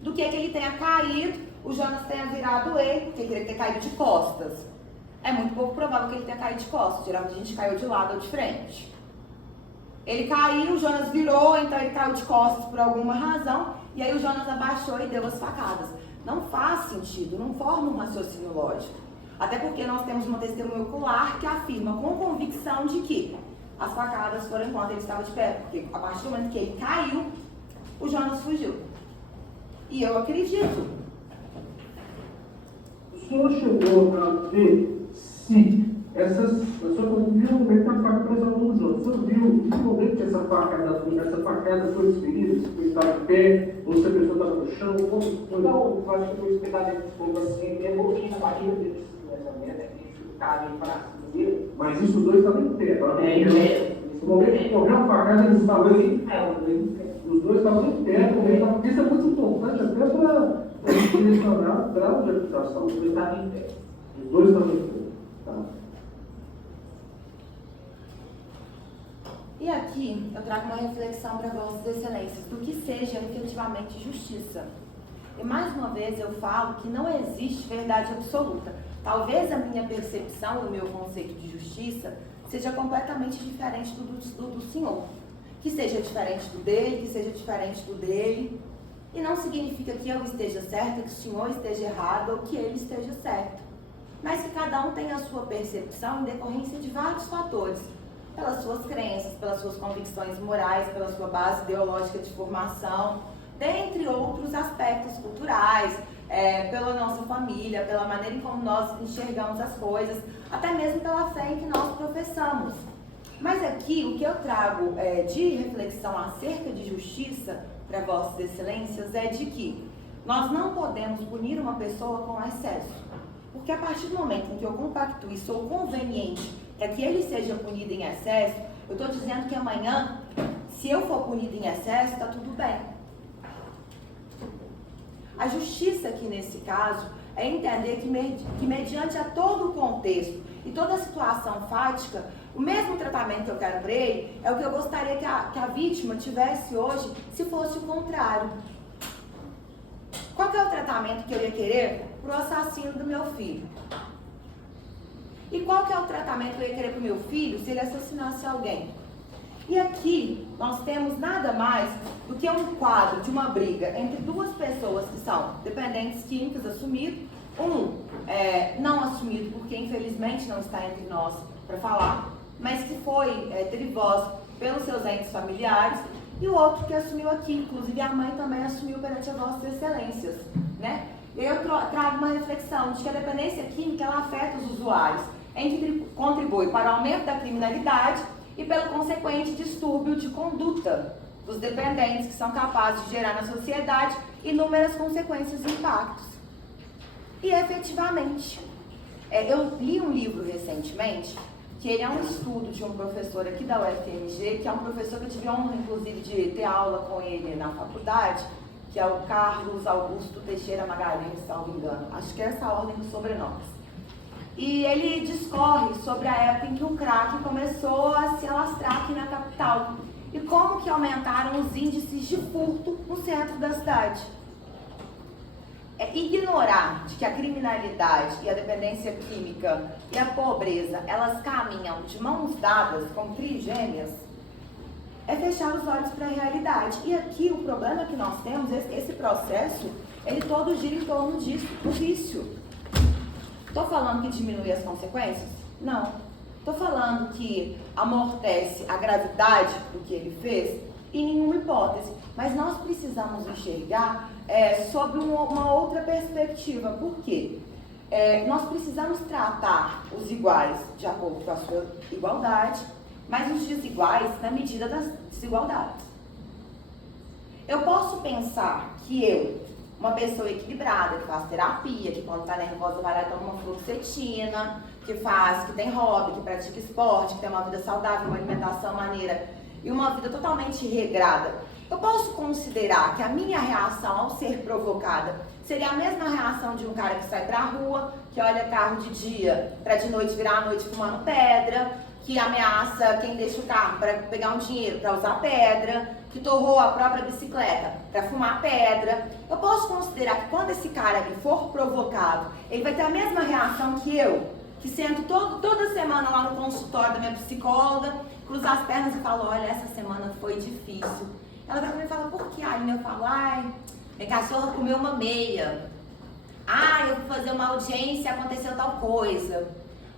do que ele tenha caído, o Jonas tenha virado ele, porque ele teria que ter caído de costas. É muito pouco provável que ele tenha caído de costas, geralmente a gente caiu de lado ou de frente. Ele caiu, o Jonas virou, então ele caiu de costas por alguma razão, e aí o Jonas abaixou e deu as facadas. Não faz sentido, não forma um raciocínio lógico. Até porque nós temos uma testemunha ocular que afirma com convicção de que as facadas foram enquanto ele estava de pé, porque a partir do momento que ele caiu, o Jonas fugiu. E eu acredito. O senhor chegou a ver se o senhor viu no momento que a faca presa no Jonas. O senhor viu no momento que essa facada foi desferida, se ele estava de pé, ou se a pessoa estava no chão, como foi? Não, eu acho que foi espetado esse fogo assim, derrubou na barriga dele, nessa merda, que ficava em praça dele. Mas isso os dois estavam em pé, tá? No momento que correu a facada, eles estavam em pé. Os dois estavam em pé, porque isso é muito importante até para direcionar o grau de aplicação. Os dois estavam em pé. Os dois estavam em pé. Tá. E aqui eu trago uma reflexão para Vossas Excelências do que seja efetivamente justiça. E mais uma vez eu falo que não existe verdade absoluta. Talvez a minha percepção do meu conceito de justiça seja completamente diferente do senhor. Que seja diferente do dele, que seja diferente do dele. E não significa que eu esteja certa, que o senhor esteja errado ou que ele esteja certo. mas que cada um tem a sua percepção em decorrência de vários fatores, pelas suas crenças, pelas suas convicções morais, pela sua base ideológica de formação, dentre outros aspectos culturais, pela nossa família, pela maneira em como nós enxergamos as coisas, até mesmo pela fé em que nós professamos. Mas aqui, o que eu trago de reflexão acerca de justiça para Vossas Excelências é de que nós não podemos punir uma pessoa com excesso. Porque a partir do momento em que eu compactuo e sou conveniente para que ele seja punido em excesso, eu estou dizendo que amanhã, se eu for punido em excesso, está tudo bem. A justiça aqui nesse caso é entender que mediante a todo o contexto e toda a situação fática, o mesmo tratamento que eu quero para ele é o que eu gostaria que a vítima tivesse hoje se fosse o contrário. Qual que é o tratamento que eu ia querer para o assassino do meu filho? E qual que é o tratamento que eu ia querer para o meu filho se ele assassinasse alguém? E aqui nós temos nada mais do que um quadro de uma briga entre duas pessoas que são dependentes químicos assumidos, não assumido porque infelizmente não está entre nós para falar, mas que foi derivoso pelos seus entes familiares, e o outro que assumiu aqui, inclusive a mãe também assumiu perante as Vossas Excelências, né? E eu trago uma reflexão de que a dependência química ela afeta os usuários, em que contribui para o aumento da criminalidade e pelo consequente distúrbio de conduta dos dependentes, que são capazes de gerar na sociedade inúmeras consequências e impactos. E efetivamente, eu li um livro recentemente, que ele é um estudo de um professor aqui da UFMG, que é um professor que eu tive a honra, inclusive, de ter aula com ele na faculdade, que é o Carlos Augusto Teixeira Magalhães, salvo engano. Acho que é essa a ordem dos sobrenomes. E ele discorre sobre a época em que o crack começou a se alastrar aqui na capital e como que aumentaram os índices de furto no centro da cidade. Ignorar de que a criminalidade e a dependência química e a pobreza, elas caminham de mãos dadas como trigêmeas, é fechar os olhos para a realidade. E aqui o problema que nós temos, esse processo, ele todo gira em torno disso, do vício. Estou falando que diminui as consequências? Não. Estou falando que amortece a gravidade do que ele fez? Em nenhuma hipótese. Mas nós precisamos enxergar sobre uma outra perspectiva. Por quê? Nós precisamos tratar os iguais de acordo com a sua igualdade, mas os desiguais na medida das desigualdades. Eu posso pensar que eu, uma pessoa equilibrada, que faz terapia, que quando está nervosa vai lá e toma uma fluoxetina, que tem hobby, que pratica esporte, que tem uma vida saudável, uma alimentação maneira e uma vida totalmente regrada, eu posso considerar que a minha reação ao ser provocada seria a mesma reação de um cara que sai pra rua, que olha carro de dia pra de noite virar a noite fumando pedra, que ameaça quem deixa o carro para pegar um dinheiro para usar pedra, que torrou a própria bicicleta para fumar pedra. Eu posso considerar que quando esse cara ele for provocado, ele vai ter a mesma reação que eu, que sento toda semana lá no consultório da minha psicóloga, cruzo as pernas e falo, olha, essa semana foi difícil. Ela vai pra mim e fala, por que? Aí eu falo, ai, minha cachorra comeu uma meia. Ai, eu fui fazer uma audiência e aconteceu tal coisa.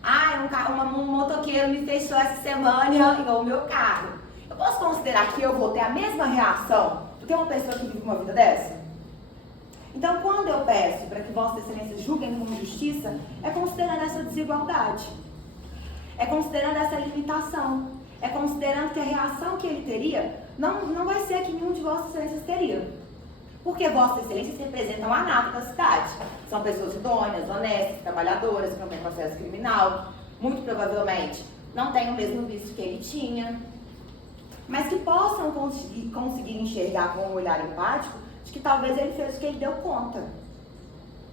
Ai, um motoqueiro me fechou essa semana e arranhou o meu carro. Eu posso considerar que eu vou ter a mesma reação do que uma pessoa que vive uma vida dessa? Então, quando eu peço para que Vossas Excelências julguem com justiça, é considerando essa desigualdade. É considerando essa limitação. É considerando que a reação que ele teria não vai ser a que nenhum de Vossas Excelências teria. Porque Vossas Excelências representam a nata da cidade. São pessoas idôneas, honestas, trabalhadoras, que não têm processo criminal. Muito provavelmente não têm o mesmo vício que ele tinha. Mas que possam conseguir enxergar com um olhar empático de que talvez ele fez o que ele deu conta.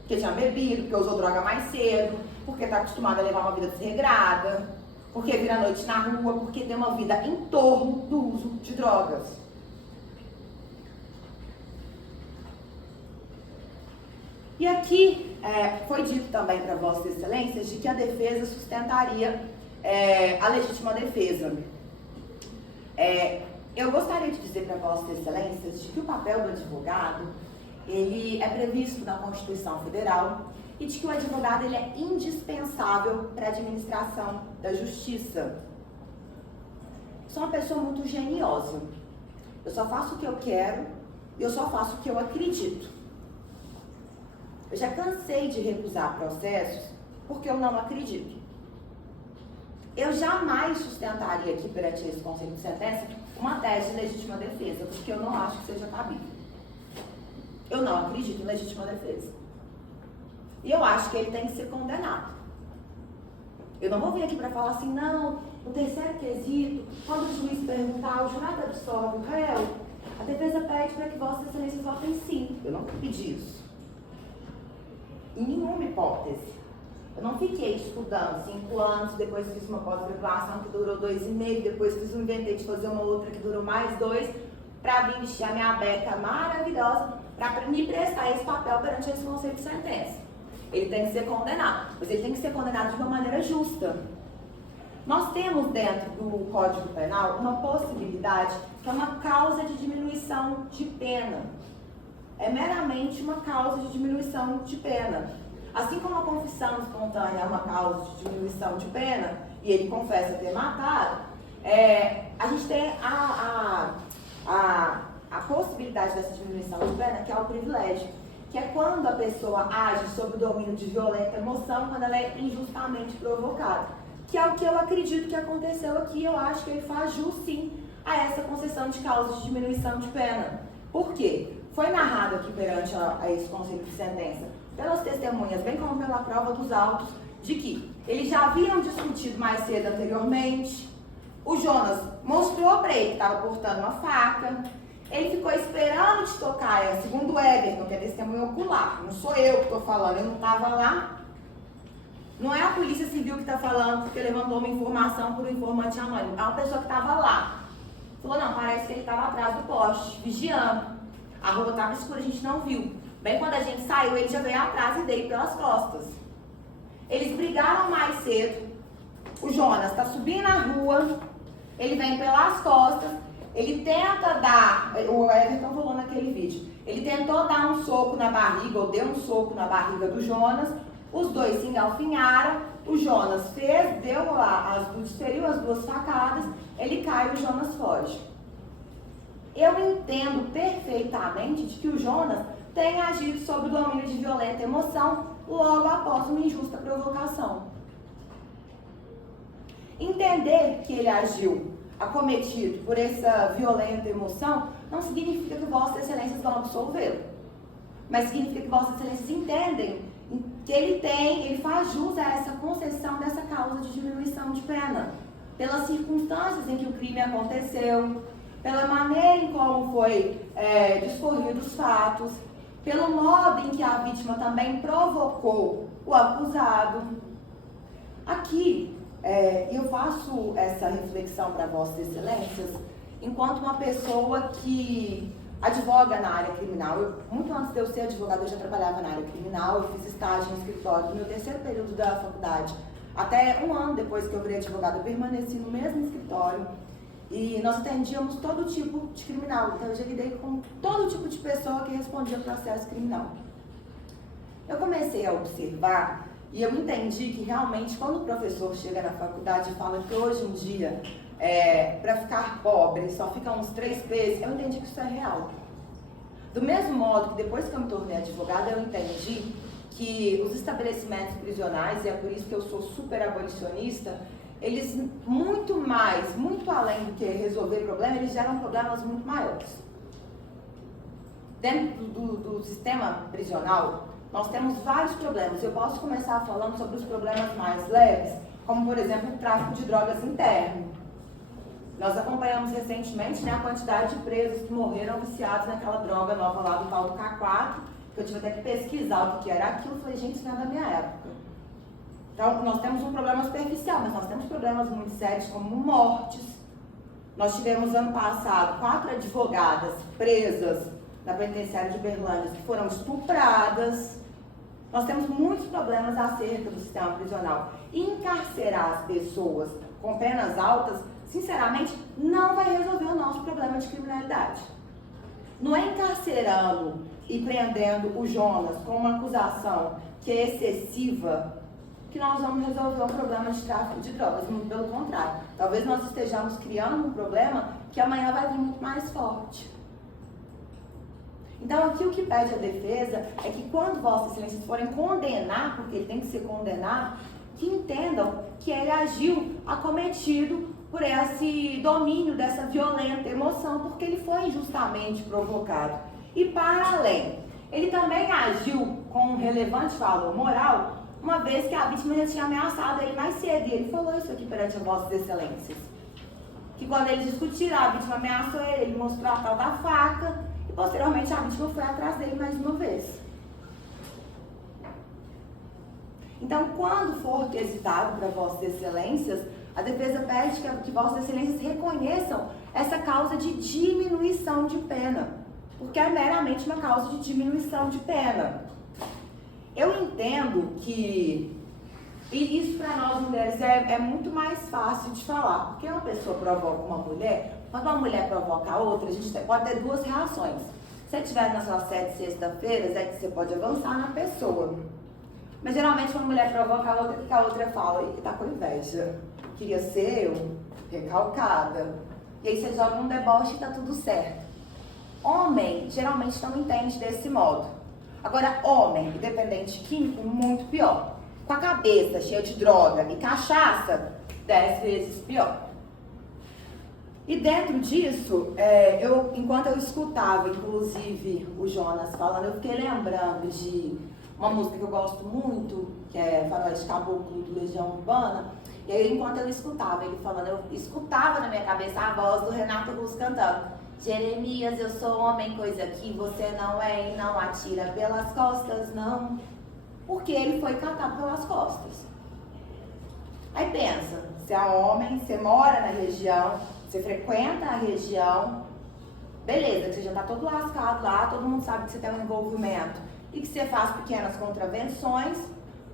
Porque tinha bebido, porque usou droga mais cedo, porque está acostumado a levar uma vida desregrada, porque vira a noite na rua, porque tem uma vida em torno do uso de drogas. E aqui foi dito também para Vossas Excelências de que a defesa sustentaria a legítima defesa. Eu gostaria de dizer para Vossas Excelências de que o papel do advogado ele é previsto na Constituição Federal e de que o advogado ele é indispensável para a administração da justiça. Sou uma pessoa muito geniosa. Eu só faço o que eu quero e eu só faço o que eu acredito. Eu já cansei de recusar processos porque eu não acredito. Eu jamais sustentaria aqui perante esse Conselho de Sentença uma tese de legítima defesa, porque eu não acho que seja cabível. Eu não acredito em legítima defesa. E eu acho que ele tem que ser condenado. Eu não vou vir aqui para falar assim, não, no terceiro quesito, quando o juiz perguntar, o jurado absolve o réu, a defesa pede para que Vossa Excelência votem sim. Eu não pedi isso. Em nenhuma hipótese. Eu não fiquei estudando 5 anos, depois fiz uma pós-graduação que durou 2,5, depois inventei de fazer uma outra que durou mais 2, para vir vestir a minha beca maravilhosa, para me prestar esse papel perante esse Conselho de Sentença. Ele tem que ser condenado, mas ele tem que ser condenado de uma maneira justa. Nós temos dentro do Código Penal uma possibilidade que é uma causa de diminuição de pena. É meramente uma causa de diminuição de pena. Assim como a confissão espontânea é uma causa de diminuição de pena, e ele confessa ter matado, a gente tem a possibilidade dessa diminuição de pena, que é o privilégio, que é quando a pessoa age sob o domínio de violenta emoção, quando ela é injustamente provocada. Que é o que eu acredito que aconteceu aqui, eu acho que ele faz jus sim a essa concessão de causa de diminuição de pena. Por quê? Foi narrado aqui perante a esse Conselho de Sentença, pelas testemunhas, bem como pela prova dos autos, de que eles já haviam discutido mais cedo anteriormente. O Jonas mostrou para ele que estava portando uma faca. Ele ficou esperando de tocar, segundo o Everton, que é testemunha ocular. Não sou eu que estou falando, eu não estava lá. Não é a Polícia Civil que está falando porque levantou uma informação por um informante anônimo. É uma pessoa que estava lá. Falou, não, parece que ele estava atrás do poste, vigiando. A rua estava escura, a gente não viu. Bem, quando a gente saiu, ele já veio atrás e veio pelas costas. Eles brigaram mais cedo. O Jonas está subindo na rua, ele vem pelas costas, ele tenta dar, o Everton falou naquele vídeo, ele tentou dar um soco na barriga, ou deu um soco na barriga do Jonas, os dois se engalfinharam, o Jonas desferiu as 2 facadas, ele cai e o Jonas foge. Eu entendo perfeitamente de que o Jonas tem agido sob o domínio de violenta emoção logo após uma injusta provocação. Entender que ele agiu acometido por essa violenta emoção não significa que Vossas Excelências vão absolvê-lo, mas significa que Vossas Excelências entendem que ele faz jus a essa concessão dessa causa de diminuição de pena, pelas circunstâncias em que o crime aconteceu, pela maneira em como foi discorrido os fatos, pelo modo em que a vítima também provocou o acusado. Aqui, eu faço essa reflexão para Vossas Excelências enquanto uma pessoa que advoga na área criminal. Muito antes de eu ser advogada, eu já trabalhava na área criminal, eu fiz estágio no escritório no meu 3º período da faculdade. Até 1 ano depois que eu virei advogada, eu permaneci no mesmo escritório. E nós atendíamos todo tipo de criminal, então eu já lidei com todo tipo de pessoa que respondia processo criminal. Eu comecei a observar e eu entendi que realmente quando o professor chega na faculdade e fala que hoje em dia, para ficar pobre, só ficam uns 3 P's, eu entendi que isso é real. Do mesmo modo que depois que eu me tornei advogada, eu entendi que os estabelecimentos prisionais, e é por isso que eu sou super abolicionista, eles muito além do que resolver problema, eles geram problemas muito maiores. Dentro do sistema prisional, nós temos vários problemas. Eu posso começar falando sobre os problemas mais leves, como por exemplo o tráfico de drogas interno. Nós acompanhamos recentemente a quantidade de presos que morreram viciados naquela droga nova lá do tal do K4, que eu tive até que pesquisar o que era aquilo. Eu falei, gente, isso não é da minha época. Então, nós temos um problema superficial, mas nós temos problemas muito sérios como mortes. Nós tivemos ano passado 4 advogadas presas na penitenciária de Uberlândia que foram estupradas. Nós temos muitos problemas acerca do sistema prisional. Encarcerar as pessoas com penas altas, sinceramente, não vai resolver o nosso problema de criminalidade. Não é encarcerando e prendendo o Jonas com uma acusação que é excessiva que nós vamos resolver um problema de tráfico de drogas. Muito pelo contrário. Talvez nós estejamos criando um problema que amanhã vai vir muito mais forte. Então, aqui o que pede a defesa é que quando Vossas Excelências forem condenar, porque ele tem que ser condenado, que entendam que ele agiu acometido por esse domínio dessa violenta emoção, porque ele foi injustamente provocado. E para além, ele também agiu com um relevante valor moral, uma vez que a vítima já tinha ameaçado ele mais cedo, e ele falou isso aqui perante a Vossas Excelências. Que quando eles discutiram, a vítima ameaçou ele mostrou a tal da faca, e posteriormente a vítima foi atrás dele mais uma vez. Então, quando for quesitado para Vossas Excelências, a defesa pede que Vossas Excelências reconheçam essa causa de diminuição de pena, porque é meramente uma causa de diminuição de pena. Eu entendo que e isso para nós mulheres é muito mais fácil de falar, porque uma pessoa provoca uma mulher, quando uma mulher provoca a outra, a gente pode ter duas reações. Se você estiver na sua sede sexta-feira, você pode avançar na pessoa. Mas geralmente quando a mulher provoca a outra, o que a outra fala? Ih, tá com inveja. Queria ser eu, recalcada. E aí você joga um deboche e tá tudo certo. Homem geralmente não entende desse modo. Agora, homem, independente químico, muito pior. Com a cabeça cheia de droga e cachaça, 10 vezes pior. E dentro disso, enquanto eu escutava, inclusive, o Jonas falando, eu fiquei lembrando de uma música que eu gosto muito, que é Faroeste Caboclo, do Legião Urbana. E aí, enquanto eu escutava ele falando, eu escutava na minha cabeça a voz do Renato Russo cantando: Jeremias, eu sou homem, coisa que você não é, e não atira pelas costas, não. Porque ele foi cantado pelas costas. Aí pensa, você é homem, você mora na região, você frequenta a região, beleza, você já tá todo lascado lá, todo mundo sabe que você tem um envolvimento e que você faz pequenas contravenções.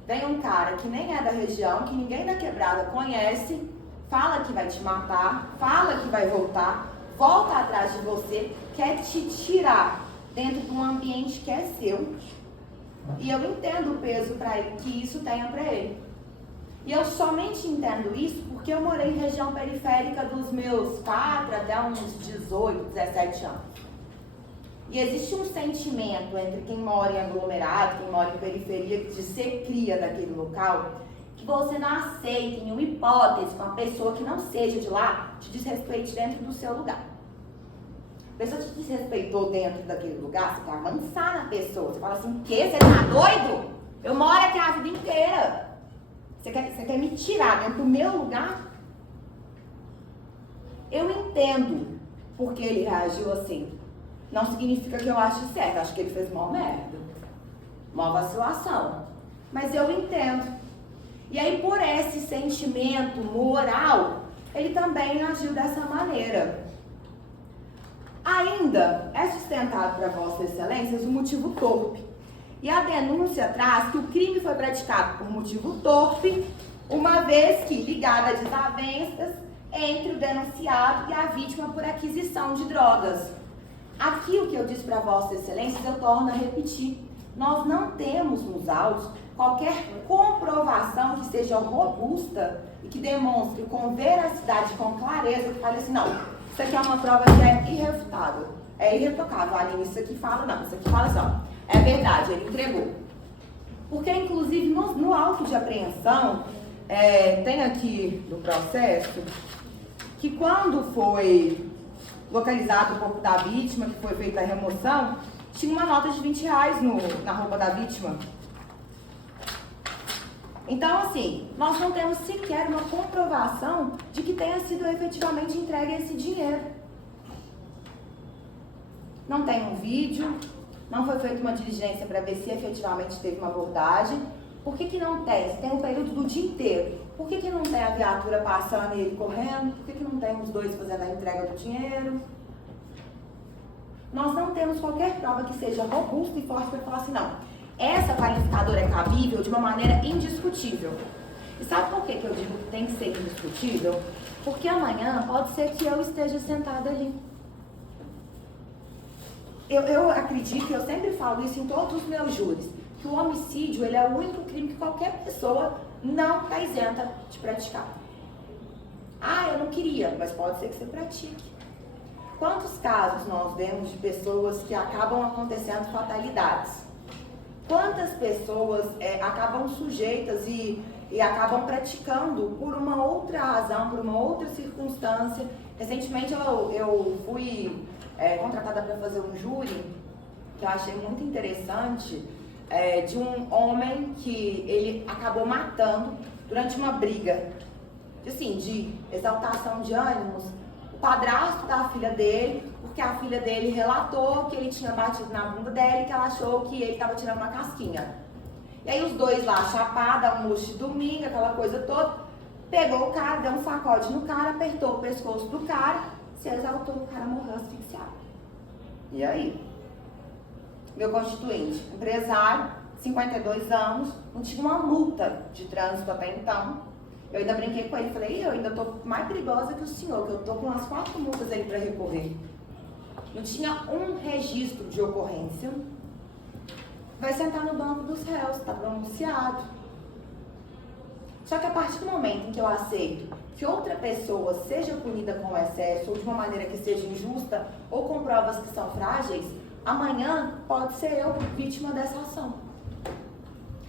Vem um cara que nem é da região, que ninguém da quebrada conhece, fala que vai te matar, fala que vai voltar, volta atrás de você, quer te tirar dentro de um ambiente que é seu. E eu entendo o peso para ele, que isso tenha para ele. E eu somente entendo isso porque eu morei em região periférica dos meus 4 até uns 18, 17 anos. E existe um sentimento entre quem mora em aglomerado, quem mora em periferia, de ser cria daquele local, que você não aceita em uma hipótese com uma pessoa que não seja de lá te desrespeite dentro do seu lugar. A pessoa te desrespeitou dentro daquele lugar, você quer avançar na pessoa. Você fala assim: o quê? Você tá doido? Eu moro aqui a vida inteira. Você quer me tirar dentro do meu lugar? Eu entendo porque ele reagiu assim. Não significa que eu ache certo. Acho que ele fez uma merda. Uma vacilação. Mas eu entendo. E aí, por esse sentimento moral, ele também agiu dessa maneira. Ainda é sustentado para Vossas Excelências um motivo torpe. E a denúncia traz que o crime foi praticado por motivo torpe, uma vez que ligada a desavenças entre o denunciado e a vítima por aquisição de drogas. Aqui o que eu disse para Vossas Excelências, eu torno a repetir. Nós não temos nos autos qualquer comprovação que seja robusta e que demonstre com veracidade, com clareza, que fale assim: não, isso aqui é uma prova que é irrefutável, é irretocável. Aline, isso aqui fala, não, isso aqui fala assim, ó, é verdade, ele entregou. Porque, inclusive, no auto de apreensão, tem aqui no processo, que quando foi localizado o corpo da vítima, que foi feita a remoção, tinha uma nota de R$20 na roupa da vítima. Então, assim, nós não temos sequer uma comprovação de que tenha sido efetivamente entregue esse dinheiro. Não tem um vídeo, não foi feita uma diligência para ver se efetivamente teve uma abordagem. Por que não tem? Se tem um período do dia inteiro, por que não tem a viatura passando e ele correndo? Por que não tem os dois fazendo a entrega do dinheiro? Nós não temos qualquer prova que seja robusta e forte para falar assim: não, essa qualificadora é cabível de uma maneira indiscutível. E sabe por que eu digo que tem que ser indiscutível? Porque amanhã pode ser que eu esteja sentada ali. Eu acredito, eu sempre falo isso em todos os meus júris, que o homicídio ele é o único crime que qualquer pessoa não está isenta de praticar. Ah, eu não queria, mas pode ser que você pratique. Quantos casos nós vemos de pessoas que acabam acontecendo fatalidades? Quantas pessoas acabam sujeitas e acabam praticando por uma outra razão, por uma outra circunstância? Recentemente eu fui contratada para fazer um júri, que eu achei muito interessante, de um homem que ele acabou matando durante uma briga, assim, de exaltação de ânimos, o padrasto da filha dele, porque a filha dele relatou que ele tinha batido na bunda dela e que ela achou que ele estava tirando uma casquinha. E aí os dois lá, chapada, almoço de domingo, aquela coisa toda, pegou o cara, deu um sacode no cara, apertou o pescoço do cara, se exaltou, o cara morreu asfixiado. E aí? Meu constituinte, empresário, 52 anos, não tinha uma multa de trânsito até então. Eu ainda brinquei com ele, falei, eu ainda tô mais perigosa que o senhor, que eu tô com umas 4 multas aí para recorrer. Não tinha um registro de ocorrência. Vai sentar no banco dos réus, está pronunciado. Só que a partir do momento em que eu aceito que outra pessoa seja punida com excesso ou de uma maneira que seja injusta ou com provas que são frágeis, amanhã pode ser eu vítima dessa ação.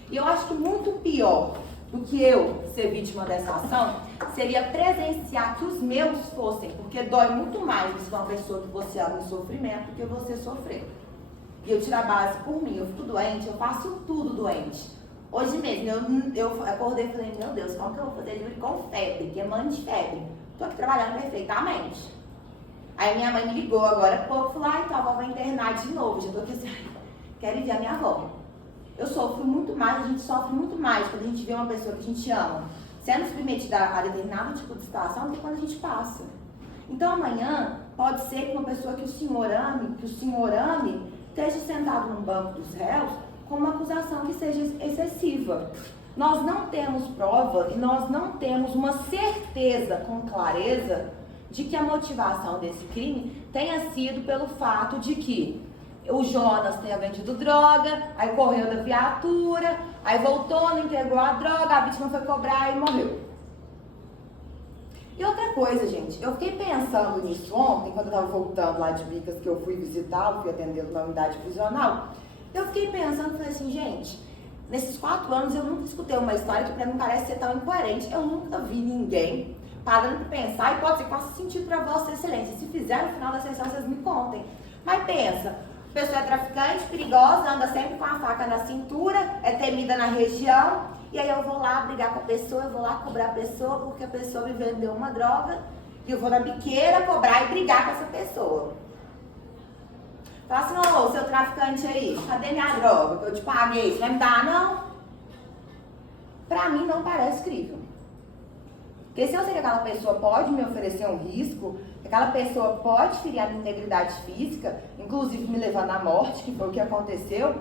E eu acho que muito pior do que eu ser vítima dessa ação seria presenciar que os meus fossem, porque dói muito mais se uma pessoa que você ama em sofrimento do que você sofrer. E eu tiro a base por mim, eu fico doente, eu faço tudo doente. Hoje mesmo, eu acordei e falei, meu Deus, como que eu vou fazer júri com febre, que é mãe de febre? Tô aqui trabalhando perfeitamente. Aí minha mãe me ligou agora há pouco, falou, então a avó vai internar de novo, já tô aqui assim, quero ir ver a minha avó. Eu sofro muito mais, a gente sofre muito mais quando a gente vê uma pessoa que a gente ama sendo submetida a determinado tipo de situação do que quando a gente passa. Então amanhã pode ser que uma pessoa que o senhor ame, esteja sentado num banco dos réus com uma acusação que seja excessiva. Nós não temos prova e nós não temos uma certeza com clareza de que a motivação desse crime tenha sido pelo fato de que o Jonas tenha vendido droga, aí correu da viatura, aí voltou, não entregou a droga, a vítima foi cobrar e morreu. E outra coisa, gente, eu fiquei pensando nisso ontem, quando eu estava voltando lá de Bicas, que eu fui visitá-lo, fui atendê-lo na unidade prisional, eu fiquei pensando, falei assim, gente, nesses 4 anos eu nunca escutei uma história que pra mim parece ser tão incoerente, eu nunca vi ninguém parando pra pensar, e pode ser que faça sentido pra Vossa Excelência, se fizer no final da sessão vocês me contem, mas pensa, a pessoa é traficante, perigosa, anda sempre com a faca na cintura, é temida na região, e aí eu vou lá brigar com a pessoa, eu vou lá cobrar a pessoa porque a pessoa me vendeu uma droga, e eu vou na biqueira cobrar e brigar com essa pessoa. Fala assim, ô, seu traficante aí, cadê minha droga que eu te paguei? Você vai me dar, não? Pra mim não parece crível. Porque se eu sei que aquela pessoa pode me oferecer um risco, que aquela pessoa pode ferir a minha integridade física, inclusive me levando à morte, que foi o que aconteceu,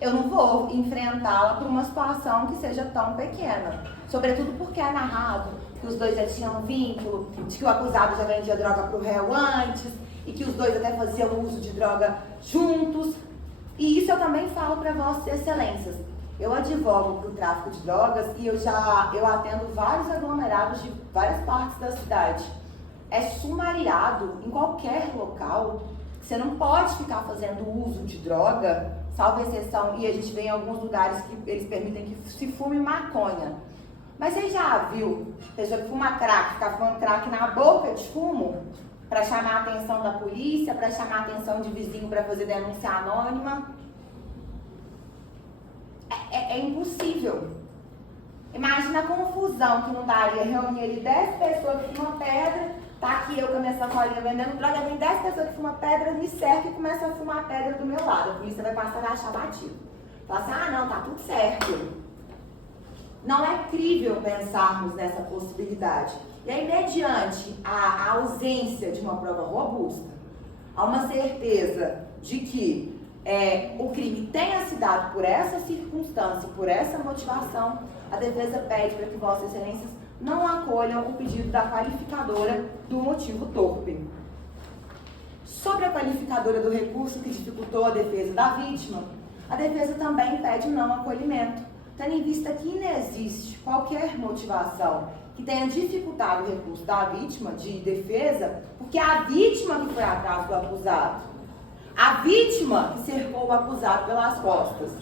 eu não vou enfrentá-la por uma situação que seja tão pequena. Sobretudo porque é narrado que os dois já tinham vínculo, de que o acusado já vendia droga para o réu antes, e que os dois até faziam uso de droga juntos. E isso eu também falo para Vossas Excelências. Eu advogo para o tráfico de drogas e eu atendo vários aglomerados de várias partes da cidade. É sumariado em qualquer local. Você não pode ficar fazendo uso de droga, salvo exceção, e a gente vê em alguns lugares que eles permitem que se fume maconha. Mas você já viu pessoa que fuma crack, ficar fumando crack na boca de fumo, para chamar a atenção da polícia, para chamar a atenção de vizinho para fazer denúncia anônima? É impossível. Imagina a confusão que não daria reunir ali 10 pessoas que fumam pedra, tá aqui eu com a minha sacolinha vendendo droga, vem 10 pessoas que fumam pedra, me cerca e começa a fumar pedra do meu lado. A polícia vai passar a achar batido. Fala assim, ah não, tá tudo certo. Não é crível pensarmos nessa possibilidade. E aí, mediante a ausência de uma prova robusta, há uma certeza de que o crime tenha se dado por essa circunstância, por essa motivação, a defesa pede para que Vossas Excelências não acolham o pedido da qualificadora do motivo torpe. Sobre a qualificadora do recurso que dificultou a defesa da vítima, a defesa também pede não acolhimento, tendo em vista que inexiste qualquer motivação que tenha dificultado o recurso da vítima de defesa, porque é a vítima que foi atrás do acusado, a vítima que cercou o acusado pelas costas,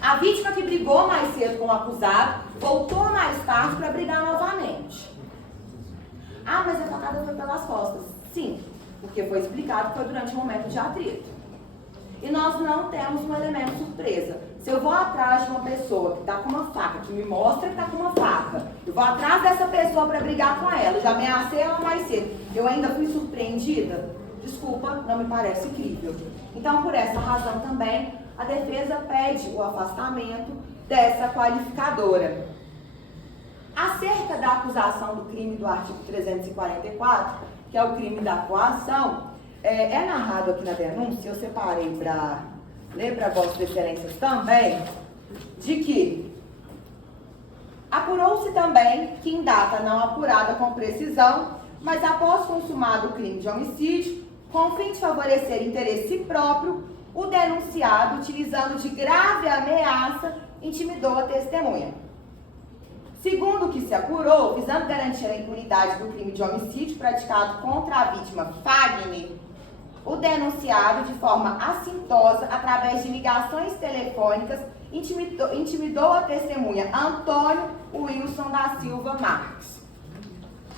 a vítima que brigou mais cedo com o acusado, voltou mais tarde para brigar novamente. Ah, mas a facada foi pelas costas. Sim, porque foi explicado que foi durante um momento de atrito. E nós não temos um elemento surpresa. Se eu vou atrás de uma pessoa que está com uma faca, que me mostra que está com uma faca, eu vou atrás dessa pessoa para brigar com ela, já ameacei ela mais cedo, eu ainda fui surpreendida? Desculpa, não me parece crível. Então, por essa razão também, a defesa pede o afastamento dessa qualificadora. Acerca da acusação do crime do artigo 344, que é o crime da coação, é narrado aqui na denúncia, eu separei para ler para Vossas Excelências também, de que apurou-se também que em data não apurada com precisão, mas após consumado o crime de homicídio, com o fim de favorecer interesse próprio, o denunciado, utilizando de grave ameaça, intimidou a testemunha. Segundo o que se apurou, visando garantir a impunidade do crime de homicídio praticado contra a vítima Fagner, o denunciado, de forma assintosa, através de ligações telefônicas, intimidou a testemunha Antônio Wilson da Silva Marques.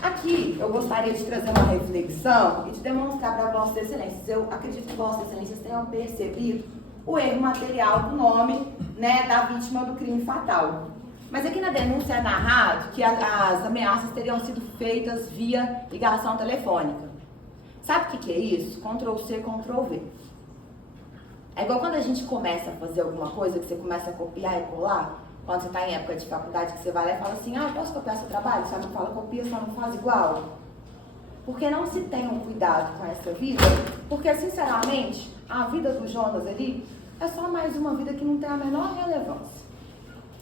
Aqui eu gostaria de trazer uma reflexão e de demonstrar para Vossas Excelências. Eu acredito que Vossas Excelências tenham percebido o erro material do nome, né, da vítima do crime fatal. Mas aqui na denúncia é narrado que as ameaças teriam sido feitas via ligação telefônica. Sabe o que é isso? Ctrl+C, Ctrl+V. É igual quando a gente começa a fazer alguma coisa, que você começa a copiar e colar. Quando você está em época de faculdade, que você vai lá e fala assim, ah, posso copiar seu trabalho? Só não fala copia, só não faz igual. Porque não se tem um cuidado com essa vida, porque, sinceramente, a vida do Jonas ali é só mais uma vida que não tem a menor relevância.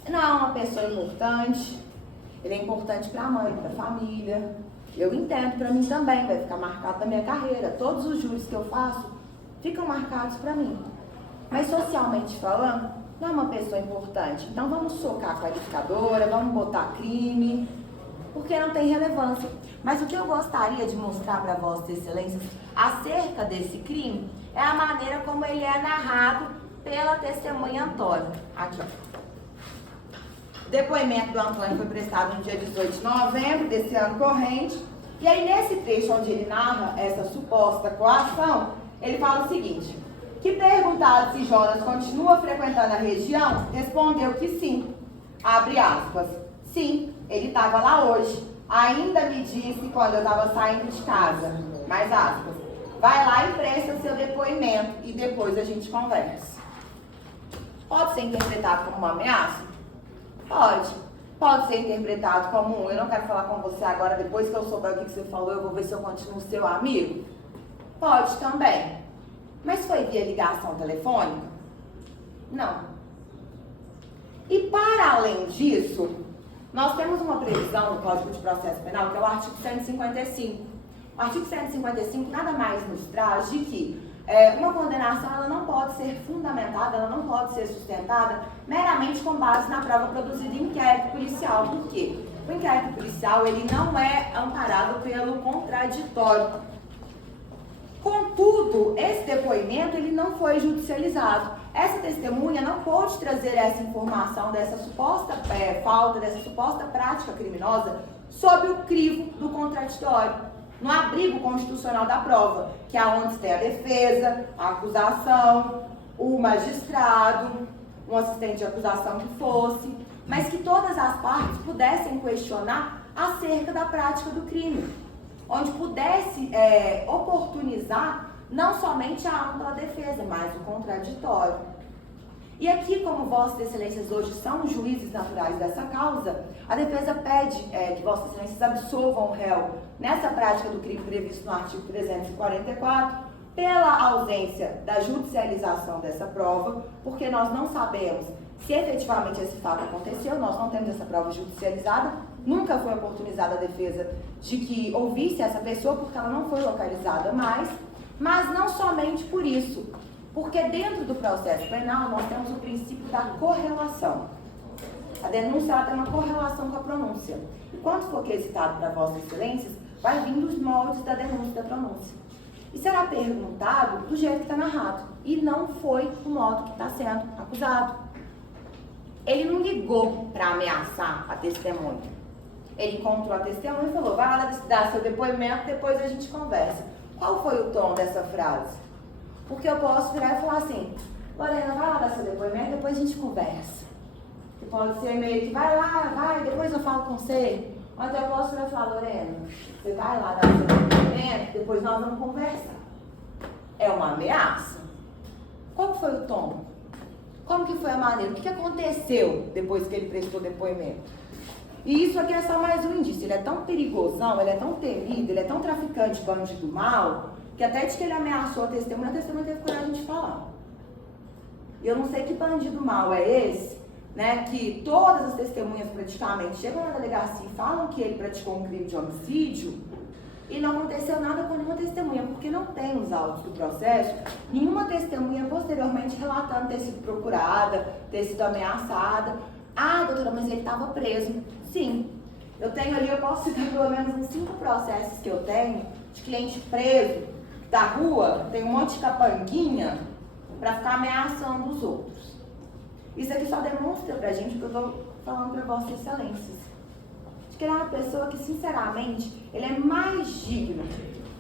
Não é uma pessoa importante, ele é importante para a mãe, para a família. Eu entendo, para mim também, vai ficar marcado na minha carreira. Todos os júris que eu faço ficam marcados para mim. Mas, socialmente falando, não é uma pessoa importante. Então vamos socar a qualificadora, vamos botar crime, porque não tem relevância. Mas o que eu gostaria de mostrar para Vossas Excelências acerca desse crime é a maneira como ele é narrado pela testemunha Antônio. Aqui, ó. O depoimento do Antônio foi prestado no dia 18 de novembro desse ano corrente. E aí, nesse trecho onde ele narra essa suposta coação, ele fala o seguinte: que perguntado se Jonas continua frequentando a região, respondeu que sim. Abre aspas. Sim, ele estava lá hoje. Ainda me disse quando eu estava saindo de casa. Mais aspas. Vai lá e presta seu depoimento e depois a gente conversa. Pode ser interpretado como uma ameaça? Pode. Pode ser interpretado como eu não quero falar com você agora, depois que eu souber o que você falou, eu vou ver se eu continuo seu amigo? Pode também. Mas foi via ligação telefônica? Não. E para além disso, nós temos uma previsão no Código de Processo Penal, que é o artigo 155. O artigo 155 nada mais nos traz de que uma condenação ela não pode ser fundamentada, ela não pode ser sustentada meramente com base na prova produzida em inquérito policial. Por quê? O inquérito policial ele não é amparado pelo contraditório. Contudo, esse depoimento ele não foi judicializado. Essa testemunha não pôde trazer essa informação dessa suposta falta, dessa suposta prática criminosa sob o crivo do contraditório, no abrigo constitucional da prova, que é onde tem a defesa, a acusação, o magistrado, um assistente de acusação que fosse, mas que todas as partes pudessem questionar acerca da prática do crime, onde pudesse oportunizar não somente a ampla defesa, mas o contraditório. E aqui, como Vossas Excelências hoje são juízes naturais dessa causa, a defesa pede que Vossas Excelências absolvam o réu nessa prática do crime previsto no artigo 344 pela ausência da judicialização dessa prova, porque nós não sabemos se efetivamente esse fato aconteceu, nós não temos essa prova judicializada, nunca foi oportunizada a defesa de que ouvisse essa pessoa, porque ela não foi localizada mais, mas não somente por isso. Porque dentro do processo penal nós temos o princípio da correlação. A denúncia ela tem uma correlação com a pronúncia. E quando for quesitado para Vossas Excelências, vai vir dos moldes da denúncia e da pronúncia. E será perguntado do jeito que está narrado. E não foi o modo que está sendo acusado. Ele não ligou para ameaçar a testemunha. Ele encontrou a testemunha e falou, vai lá dar seu depoimento, depois a gente conversa. Qual foi o tom dessa frase? Porque eu posso virar e falar assim, Lorena, vai lá dar seu depoimento, depois a gente conversa. Que pode ser meio que, vai lá, vai, depois eu falo com você. Ou até eu posso virar e falar, Lorena, você vai lá dar seu depoimento, depois nós vamos conversar. É uma ameaça. Qual foi o tom? Como que foi a maneira? O que aconteceu depois que ele prestou depoimento? E isso aqui é só mais um indício. Ele é tão perigosão, ele é tão temido, ele é tão traficante, bandido mal, que até de que ele ameaçou a testemunha teve coragem de falar. E eu não sei que bandido mal é esse, né, que todas as testemunhas praticamente chegam na delegacia e falam que ele praticou um crime de homicídio e não aconteceu nada com nenhuma testemunha, porque não tem os autos do processo, nenhuma testemunha posteriormente relatando ter sido procurada, ter sido ameaçada. Ah, doutora, mas ele estava preso. Sim, eu tenho ali, eu posso citar pelo menos uns 5 processos que eu tenho de cliente preso, da rua, tem um monte de capanguinha para ficar ameaçando os outros. Isso aqui só demonstra pra gente o que eu estou falando para Vossas Excelências. De que ele é uma pessoa que, sinceramente, ele é mais digno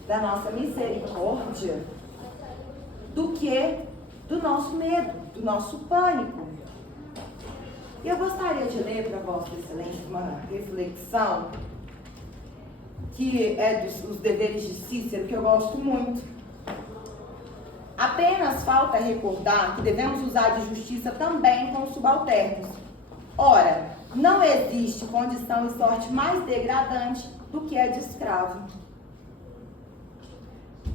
da nossa misericórdia do que do nosso medo, do nosso pânico. E eu gostaria de ler para Vossas Excelências uma reflexão que é dos deveres de Cícero, que eu gosto muito. Apenas falta recordar que devemos usar de justiça também com os subalternos. Ora, não existe condição e sorte mais degradante do que a de escravo.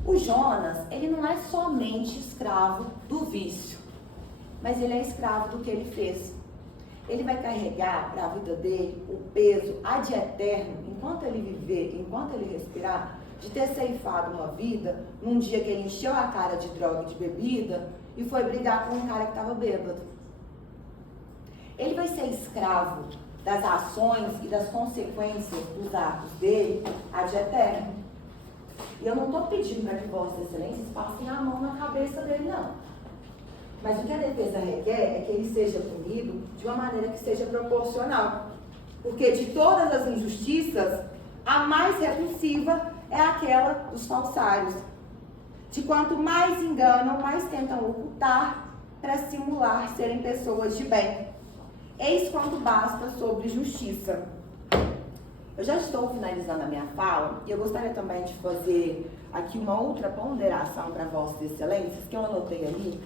O Jonas, ele não é somente escravo do vício, mas ele é escravo do que ele fez. Ele vai carregar para a vida dele o peso ad eterno, enquanto ele viver, enquanto ele respirar, de ter ceifado uma vida num dia que ele encheu a cara de droga e de bebida e foi brigar com um cara que estava bêbado. Ele vai ser escravo das ações e das consequências dos atos dele ad eterno. E eu não estou pedindo para que Vossas Excelências passem a mão na cabeça dele, não. Mas o que a defesa requer é que ele seja punido de uma maneira que seja proporcional. Porque de todas as injustiças, a mais repulsiva é aquela dos falsários. De quanto mais enganam, mais tentam ocultar para simular serem pessoas de bem. Eis quanto basta sobre justiça. Eu já estou finalizando a minha fala e eu gostaria também de fazer aqui uma outra ponderação para Vossas Excelências, que eu anotei ali,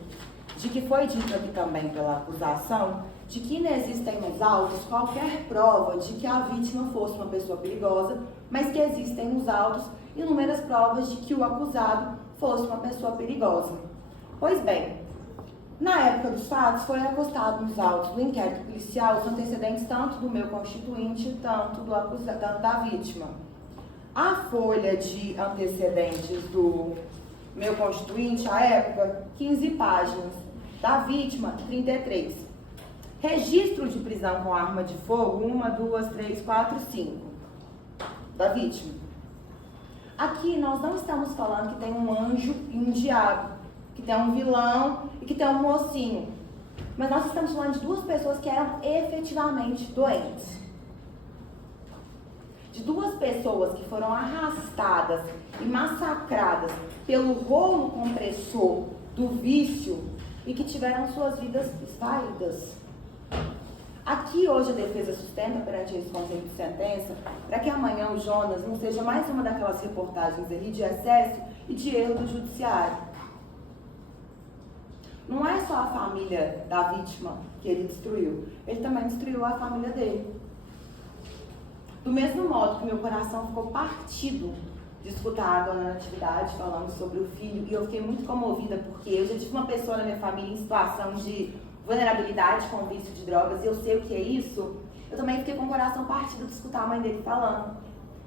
de que foi dito aqui também pela acusação, de que inexistem nos autos qualquer prova de que a vítima fosse uma pessoa perigosa, mas que existem nos autos inúmeras provas de que o acusado fosse uma pessoa perigosa. Pois bem, na época dos fatos, foi acostado nos autos do inquérito policial os antecedentes tanto do meu constituinte, tanto da vítima. A folha de antecedentes do meu constituinte, à época, 15 páginas. Da vítima, 33. Registro de prisão com arma de fogo, 1, 2, 3, 4, 5. Da vítima. Aqui nós não estamos falando que tem um anjo e um diabo, que tem um vilão e que tem um mocinho. Mas nós estamos falando de 2 pessoas que eram efetivamente doentes. De 2 pessoas que foram arrastadas e massacradas pelo rolo compressor do vício e que tiveram suas vidas esvaídas. Aqui hoje a defesa sustenta perante esse conselho de sentença para que amanhã o Jonas não seja mais uma daquelas reportagens ali de excesso e de erro do judiciário. Não é só a família da vítima que ele destruiu, ele também destruiu a família dele. Do mesmo modo que meu coração ficou partido de escutar a dona Natividade falando sobre o filho, e eu fiquei muito comovida porque eu já tive uma pessoa na minha família em situação de vulnerabilidade com vício de drogas, e eu sei o que é isso. Eu também fiquei com o coração partido de escutar a mãe dele falando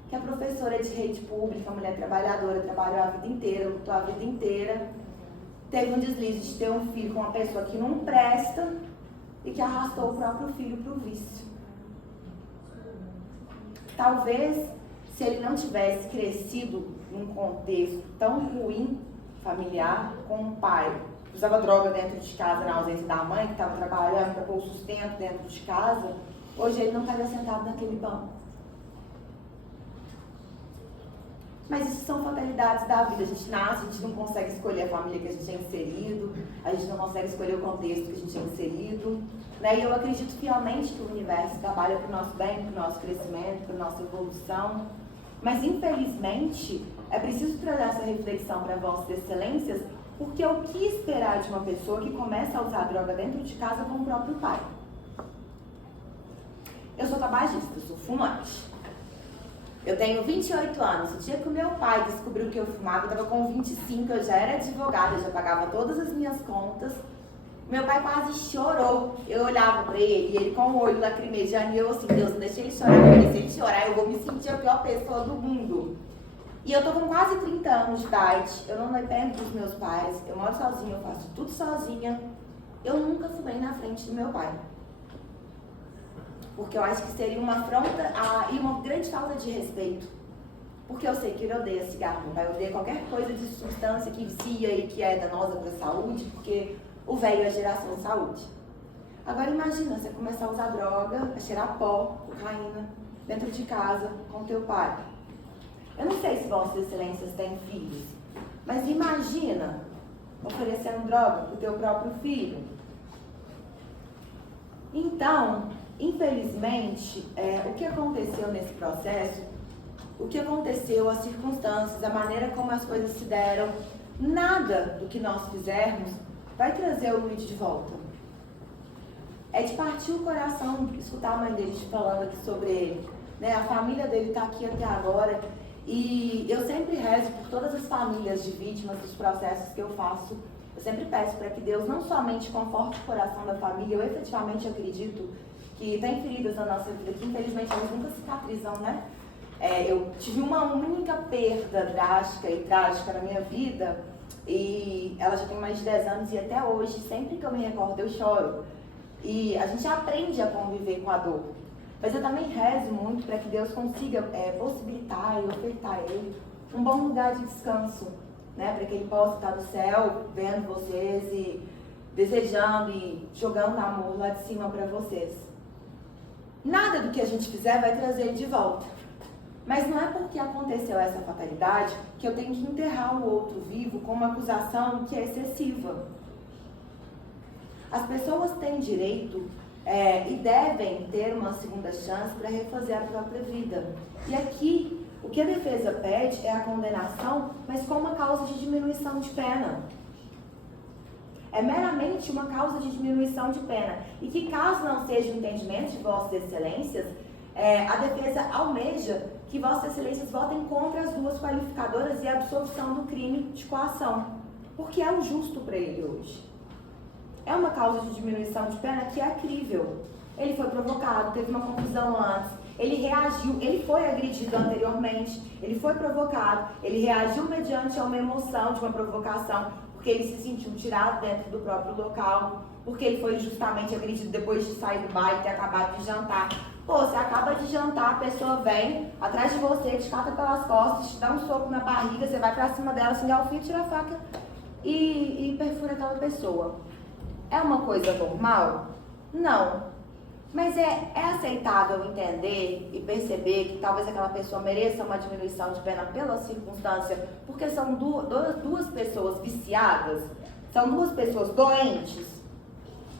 que é professora de rede pública, mulher trabalhadora, trabalhou a vida inteira, lutou a vida inteira, teve um deslize de ter um filho com uma pessoa que não presta e que arrastou o próprio filho para o vício. Talvez, se ele não tivesse crescido num contexto tão ruim, familiar, com um pai que usava droga dentro de casa na ausência da mãe, que estava trabalhando para pôr o sustento dentro de casa, hoje ele não estaria sentado naquele banco. Mas isso são fatalidades da vida. A gente nasce, a gente não consegue escolher a família que a gente é inserido, a gente não consegue escolher o contexto que a gente é inserido, né? E eu acredito fielmente que o universo trabalha para o nosso bem, para o nosso crescimento, para a nossa evolução. Mas, infelizmente, é preciso trazer essa reflexão para Vossas Excelências, porque o que esperar de uma pessoa que começa a usar droga dentro de casa com o próprio pai? Eu sou tabagista, eu sou fumante. Eu tenho 28 anos. O dia que o meu pai descobriu que eu fumava, eu estava com 25, eu já era advogada, eu já pagava todas as minhas contas. Meu pai quase chorou. Eu olhava para ele, e ele com o olho lacrimejando, e eu assim, Deus, não deixa ele chorar, porque se ele chorar, eu vou me sentir a pior pessoa do mundo. E eu tô com quase 30 anos de idade, eu não dependo dos meus pais, eu moro sozinha, eu faço tudo sozinha. Eu nunca fumei na frente do meu pai. Porque eu acho que seria uma afronta e uma grande falta de respeito. Porque eu sei que ele odeia cigarro, meu pai odeia qualquer coisa de substância que vicia e que é danosa para a saúde, porque o velho é geração de saúde. Agora imagina você começar a usar droga, a cheirar pó, cocaína, dentro de casa, com teu pai. Eu não sei se Vossas Excelências têm filhos, mas imagina oferecendo droga para o teu próprio filho. Então, infelizmente, o que aconteceu nesse processo, o que aconteceu, as circunstâncias, a maneira como as coisas se deram, nada do que nós fizermos vai trazer o Luiz de volta. É de partir o coração escutar a mãe dele falando aqui sobre ele, né? A família dele está aqui até agora e eu sempre rezo por todas as famílias de vítimas dos processos que eu faço. Eu sempre peço para que Deus não somente conforte o coração da família, eu efetivamente acredito que tem feridas na nossa vida que infelizmente elas nunca cicatrizam, né? Eu tive uma única perda drástica e trágica na minha vida e ela já tem mais de 10 anos e até hoje, sempre que eu me recordo, eu choro. E a gente aprende a conviver com a dor. Mas eu também rezo muito para que Deus consiga possibilitar e ofertar a ele um bom lugar de descanso, né? Para que ele possa estar no céu, vendo vocês e desejando e jogando amor lá de cima para vocês. Nada do que a gente fizer vai trazer ele de volta. Mas não é porque aconteceu essa fatalidade que eu tenho que enterrar o outro vivo com uma acusação que é excessiva. As pessoas têm direito e devem ter uma segunda chance para refazer a própria vida. E aqui, o que a defesa pede é a condenação, mas com uma causa de diminuição de pena. É meramente uma causa de diminuição de pena. E que caso não seja o entendimento de Vossas Excelências, a defesa almeja que Vossas Excelências votem contra as duas qualificadoras e a absolvição do crime de coação. Porque é o justo para ele hoje. É uma causa de diminuição de pena que é crível. Ele foi provocado, teve uma confusão antes, ele reagiu, ele foi agredido anteriormente, ele foi provocado, ele reagiu mediante a uma emoção de uma provocação, porque ele se sentiu tirado dentro do próprio local, porque ele foi justamente agredido depois de sair do bar e ter acabado de jantar. Pô, você acaba de jantar, a pessoa vem atrás de você, te cata pelas costas, te dá um soco na barriga, você vai pra cima dela, assim, ao fio, tira a faca e perfura aquela pessoa. É uma coisa normal? Não. Mas é aceitável entender e perceber que talvez aquela pessoa mereça uma diminuição de pena pela circunstância, porque são duas pessoas viciadas? São duas pessoas doentes?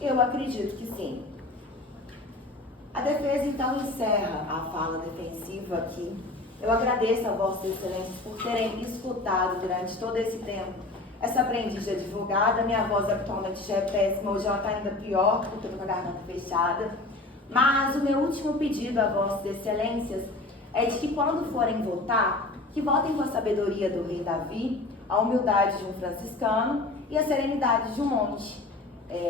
Eu acredito que sim. A defesa, então, encerra a fala defensiva aqui. Eu agradeço a Vossas Excelências por terem escutado durante todo esse tempo essa aprendiz de advogada. Minha voz habitualmente já é péssima, hoje ela está ainda pior, porque eu estou com a garganta fechada. Mas o meu último pedido a Vossas Excelências é de que quando forem votar, que votem com a sabedoria do rei Davi, a humildade de um franciscano e a serenidade de um monte.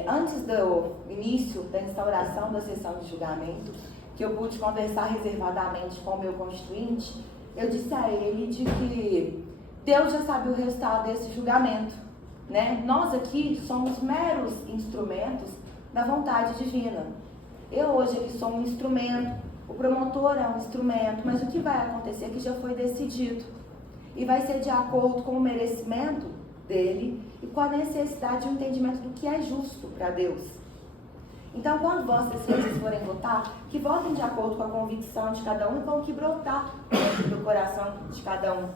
Antes do início da instauração da sessão de julgamento, que eu pude conversar reservadamente com o meu constituinte, eu disse a ele de que Deus já sabe o resultado desse julgamento. né? Nós aqui somos meros instrumentos da vontade divina. Eu hoje aqui sou um instrumento, o promotor é um instrumento, mas o que vai acontecer é que já foi decidido. E vai ser de acordo com o merecimento dele e com a necessidade de um entendimento do que é justo para Deus. Então, quando vocês forem votar, que votem de acordo com a convicção de cada um e com o que brotar dentro do coração de cada um.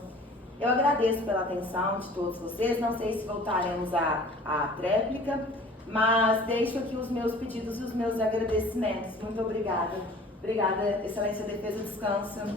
Eu agradeço pela atenção de todos vocês. Não sei se voltaremos à tréplica, mas deixo aqui os meus pedidos e os meus agradecimentos. Muito obrigada. Obrigada, Excelência Defesa, descansa.